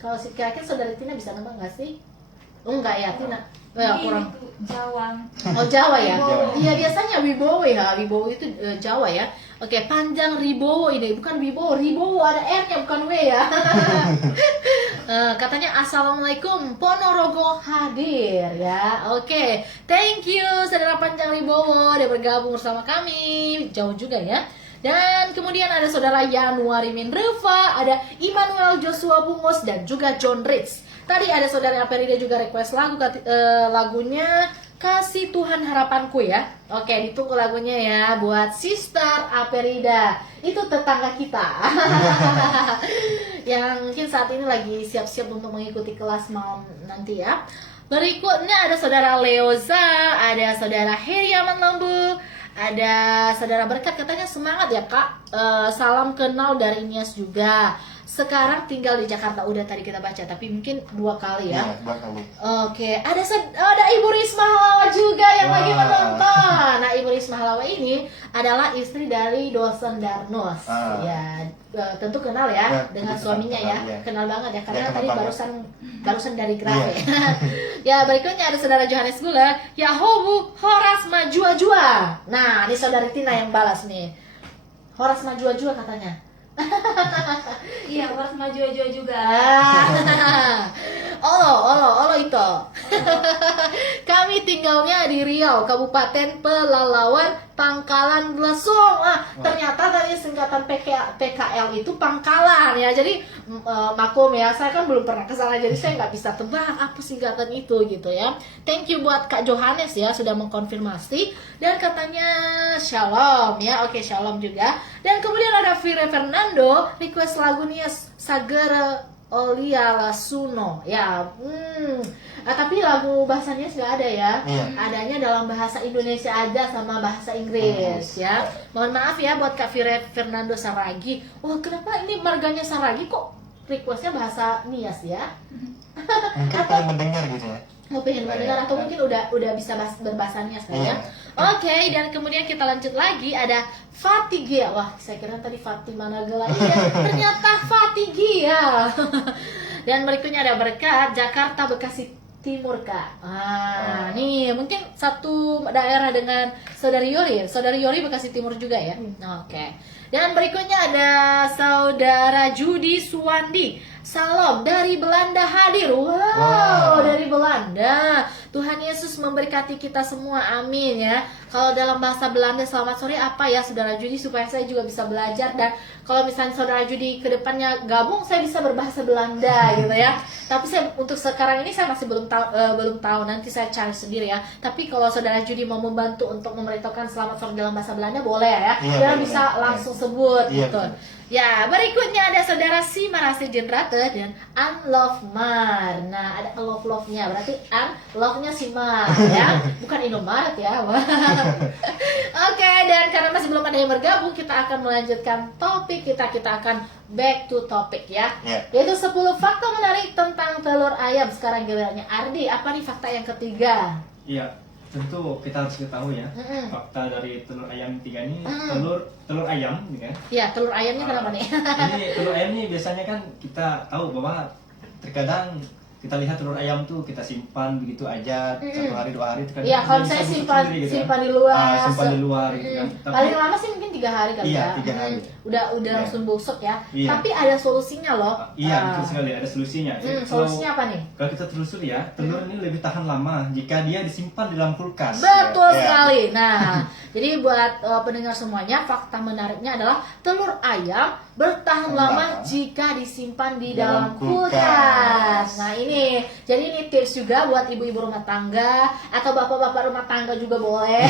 Kalau kira-kira saudara Tina bisa nembak nggak sih? Oh enggak ya, Tina. Kurang. Itu Jawa. Oh Jawa ya? Jawa. Iya biasanya Wibowo ya, Wibowo itu Jawa ya. Oke, Panjang Ribowo ini bukan Wibowo, Ribowo ada R-nya bukan W ya. Katanya Assalamualaikum, Ponorogo hadir ya. Oke, thank you saudara Panjang Ribowo udah bergabung bersama kami. Jauh juga ya. Dan kemudian ada saudara Yanuari Minreva, ada Immanuel Joshua Bungos dan juga John Ritz. Tadi ada saudara Aperida juga request lagunya Kasih Tuhan Harapanku ya. Oke, ditunggu lagunya ya buat Sister Aperida. Itu tetangga kita. Yang mungkin saat ini lagi siap-siap untuk mengikuti kelas malam nanti ya. Berikutnya ada saudara Leoza, ada saudara Heriaman Lembu, ada saudara Berkat katanya semangat ya Kak. Salam kenal dari Nias juga. Sekarang tinggal di Jakarta udah tadi kita baca, tapi mungkin 2 kali ya. Iya, 2 kali. Oke, ada Ibu Risma Halawa juga yang lagi menonton. Nah, Ibu Risma Halawa ini adalah istri dari dosen Darnos. Ya, tentu kenal ya, dengan suaminya ya. Kenal banget ya, karena Ya, tadi kenal banget. barusan dari Graf ya. Ya, berikutnya ada saudara Johannes Gula, Yahobu Horas Majua-Jua. Nah, ini saudari Tina yang balas nih. Horas Majua-Jua katanya. Iya, harus maju juga. Olo itu. Kami tinggalnya di Riau, Kabupaten Pelalawan, Pangkalan Blesong. Ternyata tadi singkatan PKL itu Pangkalan ya. Jadi maklum ya, saya kan belum pernah ke sana, jadi saya nggak bisa tebak apa singkatan itu gitu ya. Thank you buat Kak Johannes ya sudah mengkonfirmasi dan katanya shalom ya. Oke, shalom juga. Dan kemudian ada Vire Fernando request lagu Nias Sagara Olia Lasuno ya. Tapi lagu bahasanya nggak ada ya. Adanya dalam bahasa Indonesia aja sama bahasa Inggris ya. Mohon maaf ya buat Kak Vire Fernando Saragi. Wah, kenapa ini marganya Saragi kok requestnya bahasa Nias ya? Mungkin pengen mendengar gitu ya. Mau pengen mendengar atau mungkin udah bisa berbahasa Nias kan ya. Oke, dan kemudian kita lanjut lagi ada Fatigia. Wah, saya kira tadi Fatima Nagela. Iya, ternyata Fatigia. Dan berikutnya ada Berkat Jakarta Bekasi Timur Kak. Nih mungkin satu daerah dengan Saudari Yori. Saudari Yori Bekasi Timur juga ya. Oke. Dan berikutnya ada Saudara Judi Suwandi. Salam dari Belanda hadir. Wow, dari Belanda. Tuhan Yesus memberkati kita semua, amin ya. Kalau dalam bahasa Belanda selamat sore apa ya Saudara Judi, supaya saya juga bisa belajar. Dan kalau misalnya Saudara Judi kedepannya gabung, saya bisa berbahasa Belanda gitu ya. Tapi saya untuk sekarang ini saya masih belum tahu, nanti saya cari sendiri ya. Tapi kalau Saudara Judi mau membantu untuk memberitahukan selamat sore dalam bahasa Belanda boleh ya. Biar bisa langsung sebut gitu. Ya, berikutnya ada Saudara Simarasi Jenrate dan Unlove Mar. Nah, ada love-nya, berarti love-nya Simar ya, bukan Indomaret ya. Oke, dan karena masih belum ada yang bergabung, kita akan melanjutkan topik kita akan back to topic ya. Yaitu 10 fakta menarik tentang telur ayam. Sekarang gilirannya Ardi, apa nih fakta yang ketiga? Iya, tentu kita harus ketahui ya. Fakta dari telur ayam 3 ini, telur ayam ya. Ya, telur ayamnya kenapa nih? Ini telur ayam ini biasanya kan kita tahu bahwa terkadang kita lihat telur ayam tuh kita simpan begitu aja 1 hari 2 hari itu kan Iya, kalau dia bisa misalnya busuk simpan sendiri gitu kan. simpan di luar, Simpan di luar gitu kan. paling lama sih mungkin 3 hari kali Iya, ya. 3 hari. Udah Iya. langsung busuk ya. Iya. Tapi ada solusinya loh. Iya, Ah. betul sekali ada solusinya. Jadi, Solusinya apa nih? kalau kita telusuri ya, telur ini lebih tahan lama jika dia disimpan di dalam kulkas. Betul Ya. sekali. Nah, jadi buat pendengar semuanya, fakta menariknya adalah telur ayam bertahan lama Lama. jika disimpan di Dalam dalam kulkas. kulkas. Nah, jadi ini tips juga buat ibu-ibu rumah tangga atau bapak-bapak rumah tangga juga boleh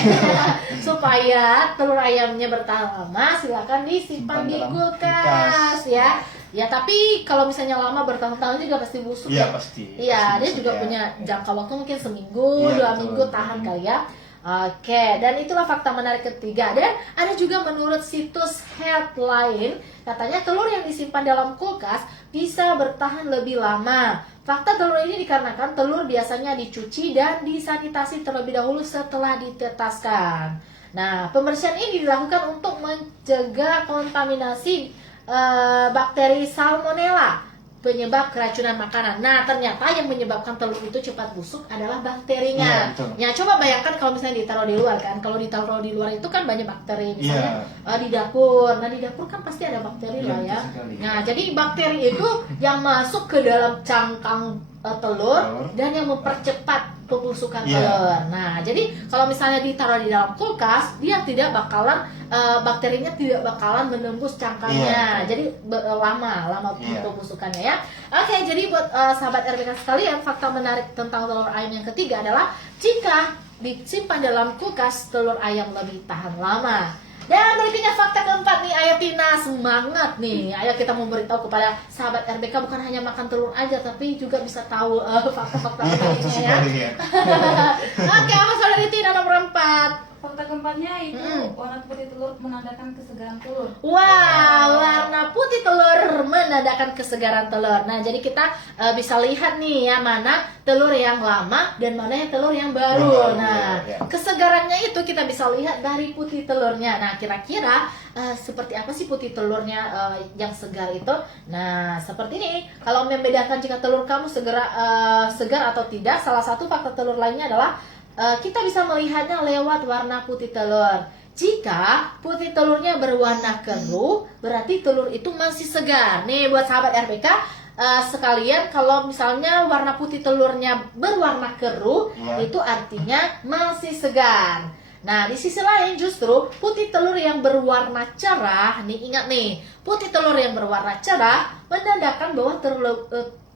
supaya telur ayamnya bertahan lama. Silakan disimpan Simpan di dalam kulkas kulkas. ya. Ya, tapi kalau misalnya lama bertahun-tahun juga pasti busuk Iya ya. pasti. Iya, Pasti dia busuk, juga ya. punya jangka waktu mungkin seminggu, Iya, 2 betul. minggu tahan kali ya. Oke, dan itulah fakta menarik ketiga. Dan ada juga menurut situs Headline, katanya telur yang disimpan dalam kulkas bisa bertahan lebih lama. Fakta telur ini dikarenakan telur biasanya dicuci dan disanitasi terlebih dahulu setelah ditetaskan. Nah, pembersihan ini dilakukan untuk mencegah kontaminasi bakteri Salmonella, penyebab keracunan makanan. Nah, ternyata yang menyebabkan telur itu cepat busuk adalah bakterinya. Iya, betul. Ya, coba bayangkan kalau misalnya ditaruh di luar kan. Kalau ditaruh di luar itu kan banyak bakteri. Misalnya di dapur. Nah, di dapur kan pasti ada bakteri Iya, lah ya. betul sekali. Nah, jadi bakteri itu yang masuk ke dalam cangkang telur dan yang mempercepat pembusukan Iya. telur. Nah, jadi kalau misalnya ditaruh di dalam kulkas, dia tidak bakalan bakterinya tidak bakalan menembus cangkangnya. Iya. Jadi lama Iya. pembusukannya ya. Oke, jadi buat sahabat RBK sekalian, fakta menarik tentang telur ayam yang ketiga adalah jika disimpan dalam kulkas, telur ayam lebih tahan lama. Dan berikutnya fakta keempat nih, ayo Tina, semangat nih. Ayo kita memberitahu kepada sahabat RBK bukan hanya makan telur aja, tapi juga bisa tahu fakta-fakta Iya, betul menariknya ya. sekali ya. Oke, apa saudari Tina nomor 4? Fakta keempatnya itu warna putih telur menandakan kesegaran telur. Wah, warna putih telur menandakan kesegaran telur. Nah, jadi kita bisa lihat nih ya, mana telur yang lama dan mana yang telur yang baru. Yang baru, Nah, ya. kesegarannya itu kita bisa lihat dari putih telurnya. Nah, kira-kira seperti apa sih putih telurnya yang segar itu? Nah, seperti ini. Kalau membedakan jika telur kamu segar atau tidak, salah satu fakta telur lainnya adalah kita bisa melihatnya lewat warna putih telur. Jika putih telurnya berwarna keruh, berarti telur itu masih segar. Nih buat sahabat RBK sekalian, kalau misalnya warna putih telurnya berwarna keruh, Ya. itu artinya masih segar. Nah, di sisi lain justru putih telur yang berwarna cerah, nih ingat nih, putih telur yang berwarna cerah menandakan bahwa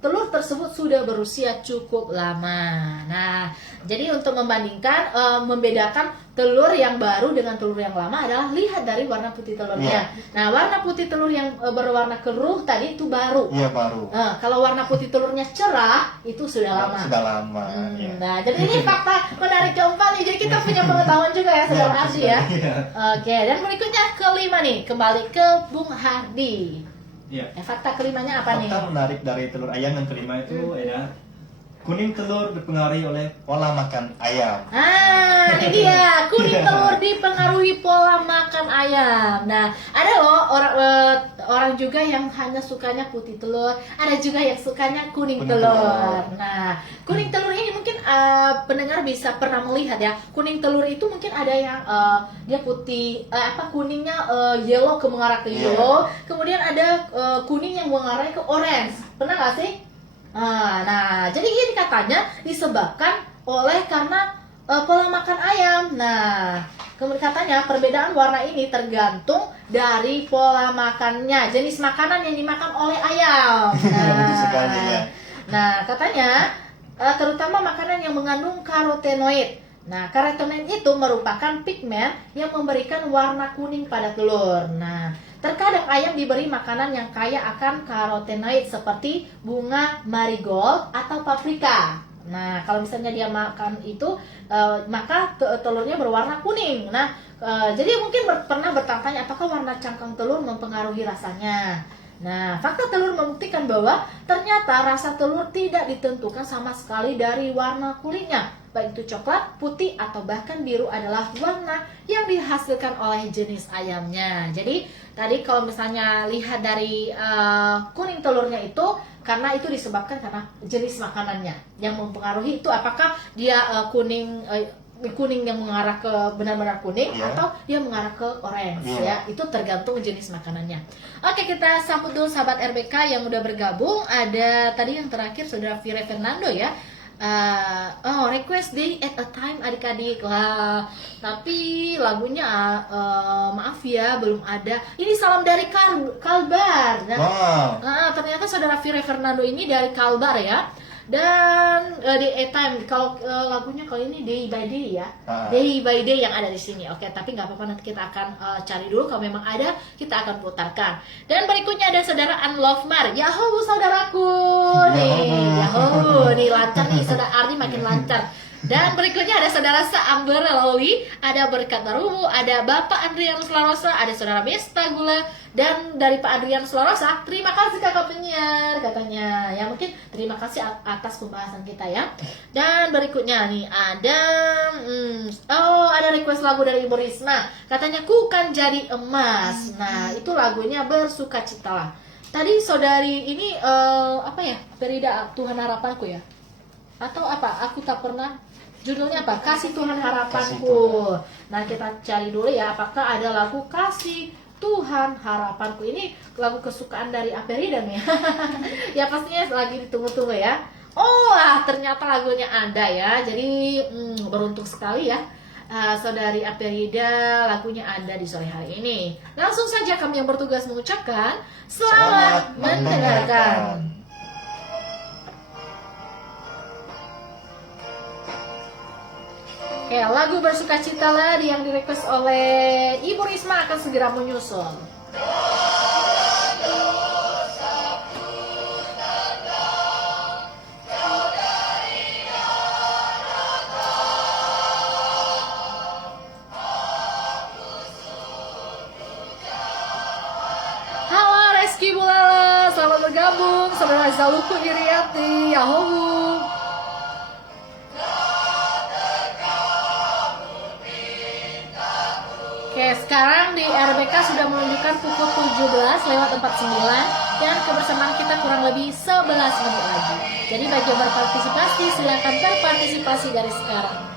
telur tersebut sudah berusia cukup lama. Nah, jadi untuk membandingkan, membedakan telur yang baru dengan telur yang lama adalah lihat dari warna putih telurnya. Nah, warna putih telur yang berwarna keruh tadi itu baru. Iya baru. Kalau warna putih telurnya cerah itu sudah lama. Sudah lama. ya. Nah, jadi ini fakta menarik keempat nih. Jadi kita punya pengetahuan juga ya, saudara Iya, Ardi ya. Iya. Oke, dan berikutnya kelima nih, kembali ke Bung Hardi. Iya. Fakta kelimanya apa nih? Fakta menarik dari telur ayam yang kelima itu ya, kuning telur dipengaruhi oleh Pola makan ayam. Ini dia, kuning telur dipengaruhi pola makan ayam. Nah, ada loh orang juga yang hanya sukanya putih telur, ada juga yang sukanya kuning Kuning telur. telur. Nah, kuning telur ini mungkin pendengar bisa pernah melihat ya. Kuning telur itu mungkin ada yang dia putih, kuningnya yellow ke mengarah ke Iya. yellow, kemudian ada kuning yang mengarah ke orange. Pernah nggak sih? Nah, jadi ini katanya disebabkan oleh karena pola makan ayam. Nah, kemudian katanya perbedaan warna ini tergantung dari pola makannya, jenis makanan yang dimakan oleh ayam. Betul sekali ya. Nah, katanya terutama makanan yang mengandung karotenoid. Nah, karotenoid itu merupakan pigmen yang memberikan warna kuning pada telur. Nah, terkadang ayam diberi makanan yang kaya akan karotenoid seperti bunga marigold atau paprika. Nah, kalau misalnya dia makan itu, maka telurnya berwarna kuning. Nah, jadi mungkin pernah bertanya apakah warna cangkang telur mempengaruhi rasanya. Nah, fakta telur membuktikan bahwa ternyata rasa telur tidak ditentukan sama sekali dari warna kulitnya. baik itu coklat, putih, atau bahkan biru adalah warna yang dihasilkan oleh jenis ayamnya. Jadi tadi kalau misalnya lihat dari kuning telurnya itu, karena itu disebabkan karena jenis makanannya yang mempengaruhi itu apakah dia kuning yang mengarah ke benar-benar kuning atau dia mengarah ke orange ya, itu tergantung jenis makanannya. Oke, kita sambut dulu sahabat RBK yang udah bergabung. Ada tadi yang terakhir saudara Vire Fernando ya. Request day at a time adik-adik. Wah, tapi lagunya maaf ya belum ada. Ini salam dari Kalbar. Nah, ternyata saudara Vire Fernando ini dari Kalbar ya. Dan di A Time kalau lagunya kali ini Day by Day ya, Day by Day yang ada di sini. Oke, tapi nggak apa-apa, nanti kita akan cari dulu, kalau memang ada kita akan putarkan. Dan berikutnya ada saudara Unlovemar. Yahoo saudaraku nih, Yahoo nih lancar nih, saudara Ardi makin lancar. Dan berikutnya ada saudara Saamber Loli, ada Berkat Barumu, ada Bapak Andrian Sularosa, ada saudara Besta Gula, dan dari Pak Andrian Sularosa, terima kasih kakak penyiar katanya. Ya mungkin terima kasih atas pembahasan kita ya. Dan berikutnya nih ada ada request lagu dari Ibu Risma, katanya Ku Kan Jadi Emas. Nah itu lagunya bersukacitalah. Tadi saudari ini apa ya, Perida Tuhan Harapanku ya, atau apa? Aku tak pernah. Judulnya apa? Kasih Tuhan Harapanku. Nah kita cari dulu ya, apakah ada lagu Kasih Tuhan Harapanku. Ini lagu kesukaan dari Aperidan ya. Ya pastinya lagi ditunggu-tunggu ya. Ternyata lagunya ada ya. Jadi beruntung sekali ya, saudari Aperida, lagunya ada di sore hari ini. Langsung saja kami yang bertugas mengucapkan selamat mendengarkan. Oke, lagu bersukacitalah yang direquest oleh Ibu Risma akan segera menyusul. Halo Reski Bulala, selamat bergabung. Saudara Zaluku Iriati, Yahoo. Oke, sekarang di RBK sudah menunjukkan pukul 17:49 dan kebersamaan kita kurang lebih 11 menit lagi. Jadi bagi yang berpartisipasi silakan berpartisipasi dari sekarang.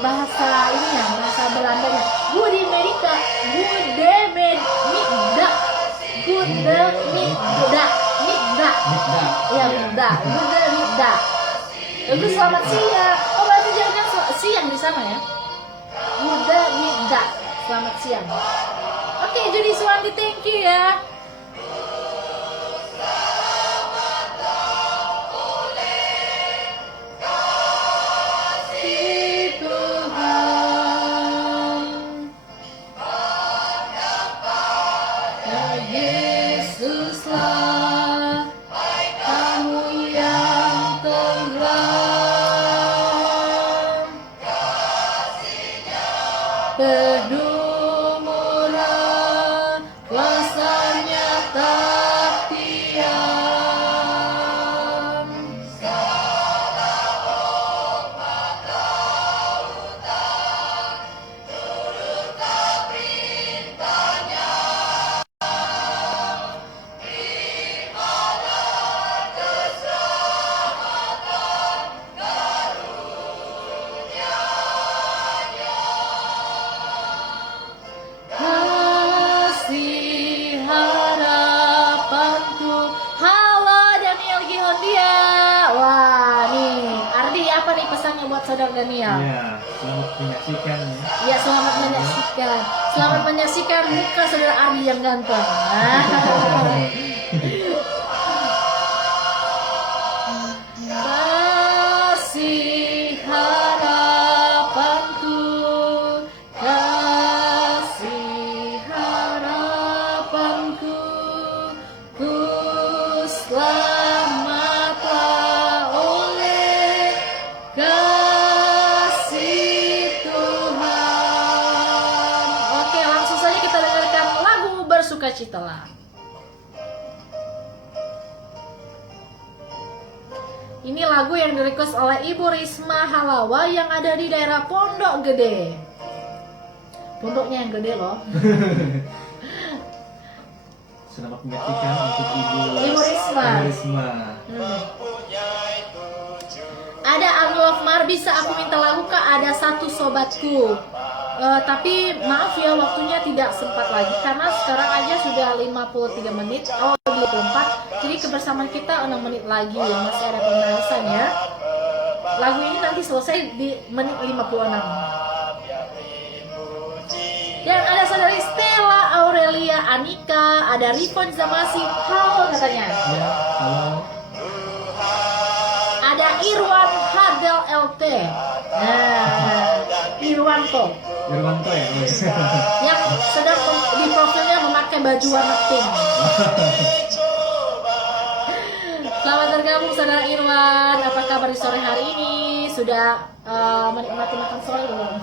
Bahasa ini ya, bahasa Belandanya. Goede middag, ya middag, goede middag. Itu selamat siang. Oh berarti jangan siang di sana ya. Goede middag, selamat siang. Oke, jadi Suwandi, thank you ya. penuh murah, kuasanya tak diam. Kasih harapanku. Halo Daniel Gihondia. Wah nih Ardi, apa nih pesannya buat saudara Daniel? Ya, selamat menyaksikan. Ya, selamat menyaksikan. Selamat menyaksikan muka saudara Ardi yang ganteng. Kasih harapanku, kasih harapanku, ku selamatlah oleh kasih Tuhan. Oke, langsung saja kita dengarkan lagu Bersukacitalah. Ini lagu yang direquest oleh Ibu Risma Halawa yang ada di daerah Pondok Gede. Pondoknya yang gede loh. Selamat menyaksikan untuk Ibu Risma. Ibu Risma. Ada Anwar Mar, bisa aku minta lagu Kak? Ada satu sobatku. Tapi maaf ya, waktunya tidak sempat lagi karena sekarang aja sudah 53 menit. Oh, 24. Jadi kebersamaan kita 6 menit lagi, masih ada pembahasan ya. Lagu ini nanti selesai di menit 56. Dan ada saudari Stella Aurelia Anika, ada Rifon Zamasi, halo katanya. Ya, halo. Ada Irwan Hadel LT. Nah, Irwanto Irwanto ya. yang sedang di profilnya memakai baju warna pink. Selamat bergabung saudara Irwan. Apa kabar di sore hari ini? Sudah menikmati makan sore belum?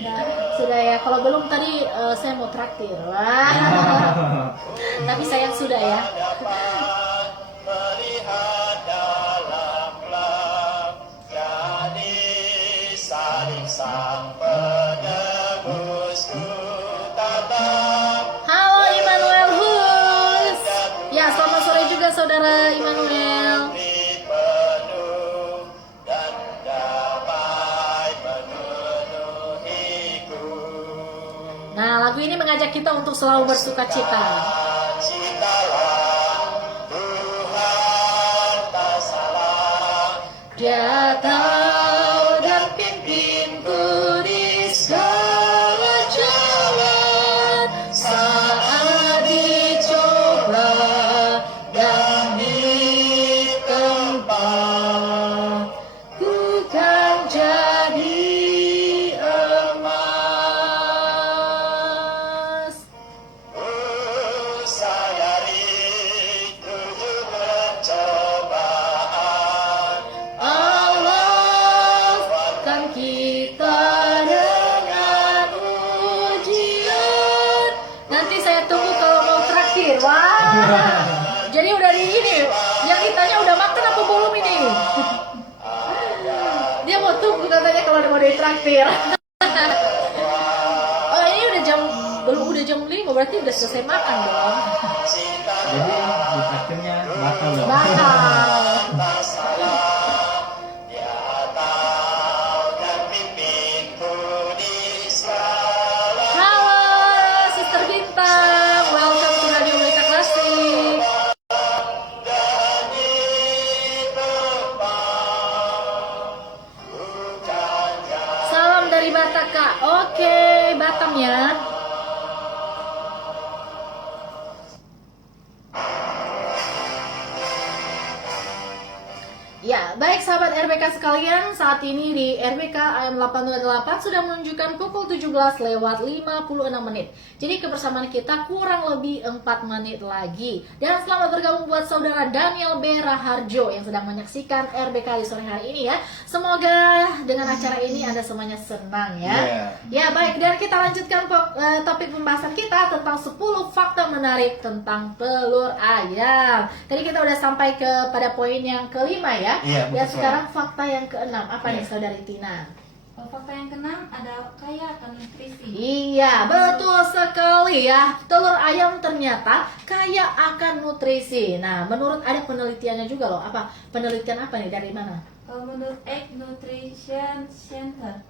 Nah, sudah ya. Kalau belum tadi saya mau traktir. Wah. Tapi sayang sudah ya. Melihat dalam gelap, jadi saling sang penebusku tatap. Halo Immanuel Hus. Ya, selamat sore juga saudara Immanuel. Penuh dan damai memenuhiku. Nah, lagu ini mengajak kita untuk selalu bersukacita. Citalah Tuhan tak salah. Dia tahu dan pimpinku di segala jalan saat dicoba dan ditempa. Ku kan jadi emas. Usai dari 7 pencobaan, Allah kan kita dengan ujian. Nanti saya tunggu kalau mau traktir. Wah. Jadi udah di ini. Yang ditanya udah makan apa belum ini? Dia mau tunggu katanya kalau mau ditraktir. Oh, ini udah jam 5, berarti udah selesai makan dong. Jadi di terakhirnya batal dong. Bakal. tak salah. Dia tahu dan pimpinku di segala. Halo, Sister Bintang. Welcome to Radio Berita Klasik. Dan ditempat, bukan Salam dari Batak, Kak. Oke, Batam ya. Ya, baik sahabat RBK sekalian, saat ini di RBK AM 828 sudah menunjukkan pukul 17:56 menit. Jadi kebersamaan kita kurang lebih 4 menit lagi. Dan selamat bergabung buat saudara Daniel B. Raharjo yang sedang menyaksikan RBK di sore hari ini ya. Semoga dengan acara ini Anda semuanya senang ya. Ya baik, dan kita lanjutkan topik pembahasan kita tentang 10 fakta menarik tentang telur ayam. Tadi kita udah sampai pada poin yang kelima ya. Iya, Dan betul sekarang fakta yang keenam apa nih saudari Tina? Fakta yang keenam ada kaya akan nutrisi. Iya, betul sekali ya. Telur ayam ternyata kaya akan nutrisi. Nah, menurut ada penelitiannya juga loh. Apa? Penelitian apa nih? Dari mana? Kalau menurut Egg Nutrition Center,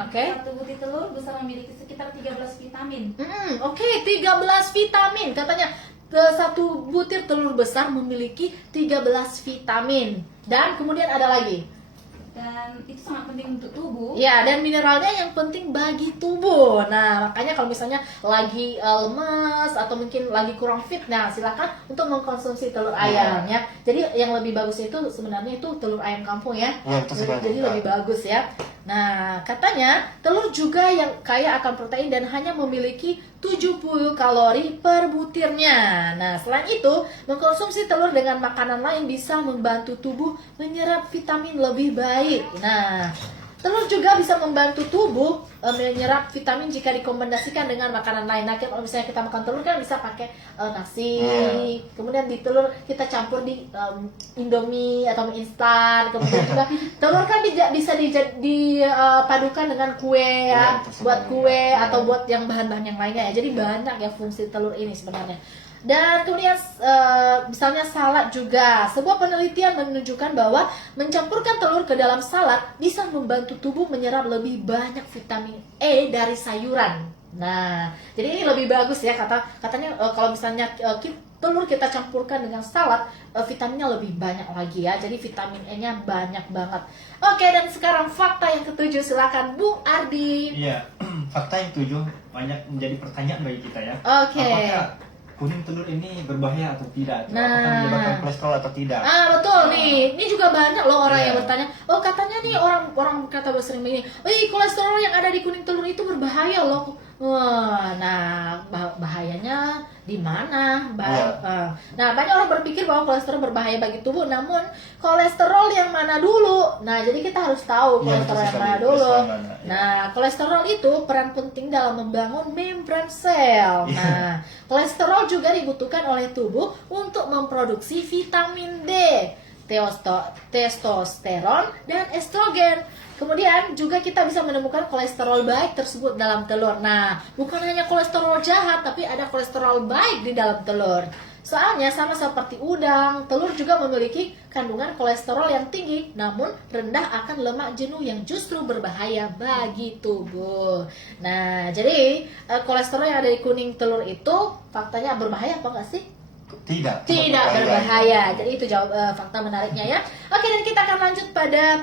Oke. satu butir telur bisa memiliki sekitar 13 vitamin. Oke, 13 vitamin. Katanya satu butir telur besar memiliki 13 vitamin. Dan kemudian ada lagi. Dan itu sangat penting untuk tubuh. Ya, dan mineralnya yang penting bagi tubuh. Nah, makanya kalau misalnya lagi lemas atau mungkin lagi kurang fit, nah silakan untuk mengkonsumsi telur ayam ya. Jadi yang lebih bagus itu sebenarnya itu telur ayam kampung ya. Iya, betul sekali. Jadi lebih bagus ya. Nah, katanya telur juga yang kaya akan protein dan hanya memiliki 70 kalori per butirnya. Nah, selain itu, mengkonsumsi telur dengan makanan lain bisa membantu tubuh menyerap vitamin lebih baik. Nah, telur juga bisa membantu tubuh menyerap vitamin jika dikombinasikan dengan makanan lain. Nah, kalau misalnya kita makan telur kan bisa pakai nasi, kemudian di telur kita campur di Indomie atau mie instan. Kemudian juga telur kan bisa dipadukan dengan kue ya, buat kue atau buat yang bahan-bahan yang lainnya ya. Jadi banyak ya fungsi telur ini sebenarnya. Dan kemudian misalnya salad juga. Sebuah penelitian menunjukkan bahwa mencampurkan telur ke dalam salad bisa membantu tubuh menyerap lebih banyak vitamin E dari sayuran. Nah, jadi ini lebih bagus ya katanya kalau misalnya telur kita campurkan dengan salad, vitaminnya lebih banyak lagi ya. Jadi vitamin E-nya banyak banget. Oke, dan sekarang fakta yang ketujuh, silakan Bung Ardi. Iya, fakta yang ketujuh banyak menjadi pertanyaan bagi kita ya. Oke. Apakah kuning telur ini berbahaya atau tidak? Nah. Apakah menyebabkan kolesterol atau tidak? Betul nih. Ini juga banyak loh orang Iya. yang bertanya. Oh, katanya nih orang kata sering begini. Kolesterol yang ada di kuning telur itu berbahaya loh. Wah, nah bahayanya di mana? Nah, banyak orang berpikir bahwa kolesterol berbahaya bagi tubuh, namun kolesterol yang mana dulu? Nah, jadi kita harus tahu Iya, kolesterol betul yang sekali. mana dulu. Kolesterol yang mana, iya. Nah, kolesterol itu peran penting dalam membangun membran sel. Iya. Nah, kolesterol juga dibutuhkan oleh tubuh untuk memproduksi vitamin D, testosteron, dan estrogen. Kemudian juga kita bisa menemukan kolesterol baik tersebut dalam telur. Nah, bukan hanya kolesterol jahat, tapi ada kolesterol baik di dalam telur. Soalnya sama seperti udang, telur juga memiliki kandungan kolesterol yang tinggi, namun rendah akan lemak jenuh yang justru berbahaya bagi tubuh. Nah, jadi kolesterol yang ada di kuning telur itu faktanya berbahaya apa enggak sih? Tidak Berbahaya. Jadi itu fakta menariknya ya. Oke, dan kita akan lanjut pada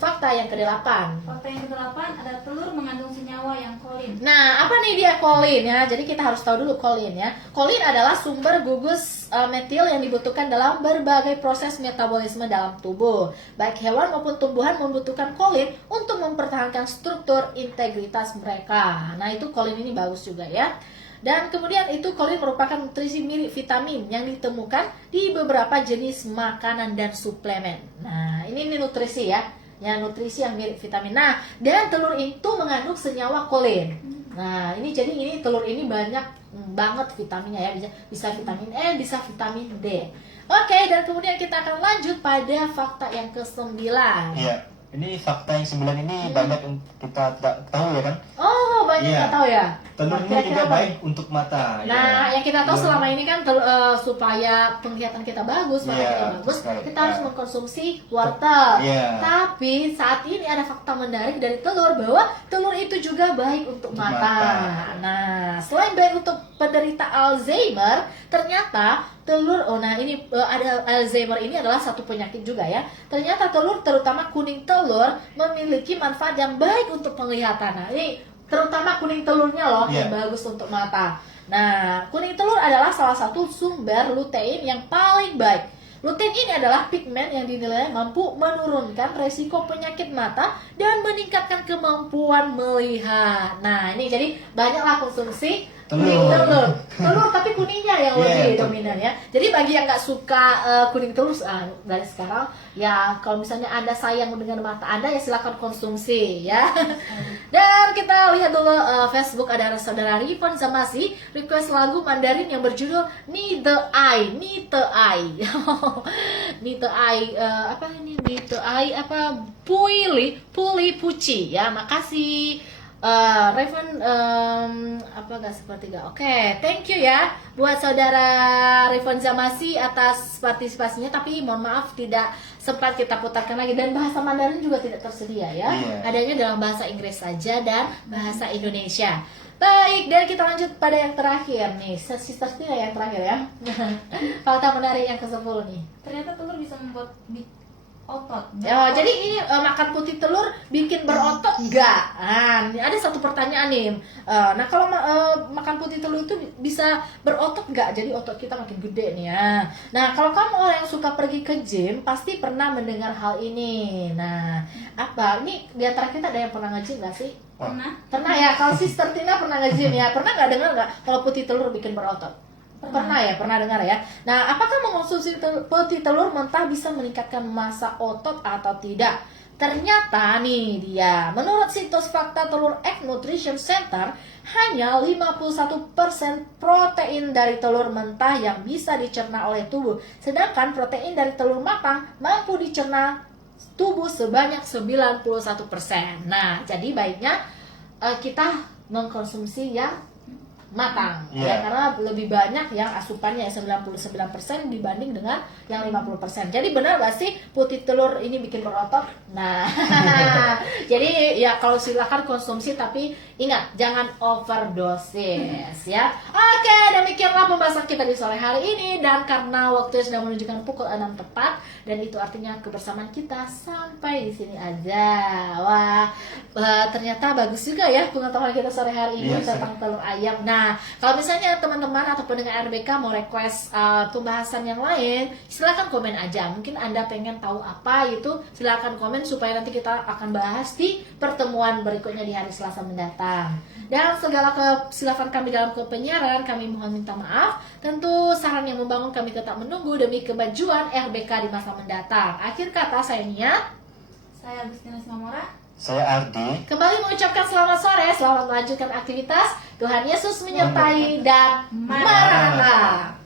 fakta yang ke-8. Fakta yang ke-8 ada telur mengandung senyawa yang kolin. Nah, apa nih dia kolin ya? Jadi kita harus tahu dulu kolin ya. Kolin adalah sumber gugus metil yang dibutuhkan dalam berbagai proses metabolisme dalam tubuh. Baik hewan maupun tumbuhan membutuhkan kolin untuk mempertahankan struktur integritas mereka. Nah, itu kolin ini bagus juga ya. Dan kemudian itu kolin merupakan nutrisi mirip vitamin yang ditemukan di beberapa jenis makanan dan suplemen. Nah, ini nutrisi ya. Ya, nutrisi yang mirip vitamin. Nah, dan telur itu mengandung senyawa kolin. Nah, ini jadi telur ini banyak banget vitaminnya ya. Bisa vitamin E, bisa vitamin D. Oke, dan kemudian kita akan lanjut pada fakta yang ke-9. Iya. Ini fakta yang 9 ini banyak yang kita tidak tahu ya kan? Oh, banyak Iya. nggak tahu ya? Telur ini Kira-kira juga apa? baik untuk mata. Nah, ya. yang kita tahu Telur- selama ini kan supaya penglihatan kita bagus, mata Iya, kita bagus, betul sekali. kita harus mengkonsumsi wortel. Iya. Tapi saat ini ada fakta menarik dari telur bahwa telur itu juga baik untuk Untuk mata. mata. Nah, selain baik untuk penderita Alzheimer, ternyata telur, ada Alzheimer ini adalah satu penyakit juga ya. Ternyata telur, terutama kuning telur, memiliki manfaat yang baik untuk penglihatan. Nah, ini terutama kuning telurnya loh yang Iya. bagus untuk mata. Nah, kuning telur adalah salah satu sumber lutein yang paling baik. Lutein ini adalah pigmen yang dinilai mampu menurunkan resiko penyakit mata dan meningkatkan kemampuan melihat. Nah, ini jadi banyaklah konsumsi kuning telur. Telur tapi kuningnya yang lebih dominan ya. Jadi bagi yang nggak suka kuning telur dari sekarang ya, kalau misalnya Anda sayang dengan mata Anda ya silakan konsumsi ya. Dan kita lihat dulu Facebook, ada saudara Rifan Zamasi request lagu Mandarin yang berjudul Ni The Eye, Ni The Eye. Ni The Eye apa ini? Ni The Eye apa? Puli Puci ya. Makasih. Revan apa gak seperti gak? Oke, thank you ya buat saudara Revan Zamasi atas partisipasinya, tapi mohon maaf tidak sempat kita putarkan lagi, dan bahasa Mandarin juga tidak tersedia ya. Adanya dalam bahasa Inggris saja dan bahasa Indonesia. Baik, dan kita lanjut pada yang terakhir nih, Sister Tina yang terakhir ya. Fakta menarik yang ke-10 nih. Ternyata telur bisa membuat otot. Jadi ini makan putih telur bikin berotot nggak? Nah, ini ada satu pertanyaan nih. Nah, kalau makan putih telur itu bisa berotot nggak? Jadi otot kita makin gede nih ya. Nah, kalau kamu orang yang suka pergi ke gym, pasti pernah mendengar hal ini. Nah, apa? Ini di antara kita ada yang pernah nge-gym nggak sih? Pernah? Pernah ya. Kalau Sister Tina pernah nge-gym ya. Pernah nggak dengar nggak kalau putih telur bikin berotot? Pernah ya, pernah dengar ya. Nah, apakah mengonsumsi putih telur mentah bisa meningkatkan massa otot atau tidak? Ternyata nih dia, menurut situs fakta telur Egg Nutrition Center, hanya 51% protein dari telur mentah yang bisa dicerna oleh tubuh. Sedangkan protein dari telur matang mampu dicerna tubuh sebanyak 91%. Nah, jadi baiknya kita mengkonsumsi yang matang ya, karena lebih banyak yang asupannya 99% dibanding dengan yang 50%. Jadi benar gak sih putih telur ini bikin berotot? Nah, jadi ya kalau silakan konsumsi, tapi ingat jangan overdosis ya. Oke, demikianlah pembahasan kita di sore hari ini, dan karena waktunya sudah menunjukkan pukul 6 tepat, dan itu artinya kebersamaan kita sampai di sini aja. Wah, ternyata bagus juga ya pengetahuan kita sore hari ini tentang telur ayam. Nah, kalau misalnya teman-teman atau pendengar RBK mau request pembahasan yang lain, silakan komen aja. Mungkin Anda pengen tahu apa itu, silakan komen supaya nanti kita akan bahas di pertemuan berikutnya di hari Selasa mendatang. Dan segala kesilapan kami dalam kepenyiaran kami mohon minta maaf. Tentu saran yang membangun kami tetap menunggu demi kemajuan RBK di masa mendatang. Akhir kata saya Nia. Saya Agustina Simamora. Saya Ardi. Kembali mengucapkan selamat sore, selamat melanjutkan aktivitas. Tuhan Yesus menyertai dan Maranatha.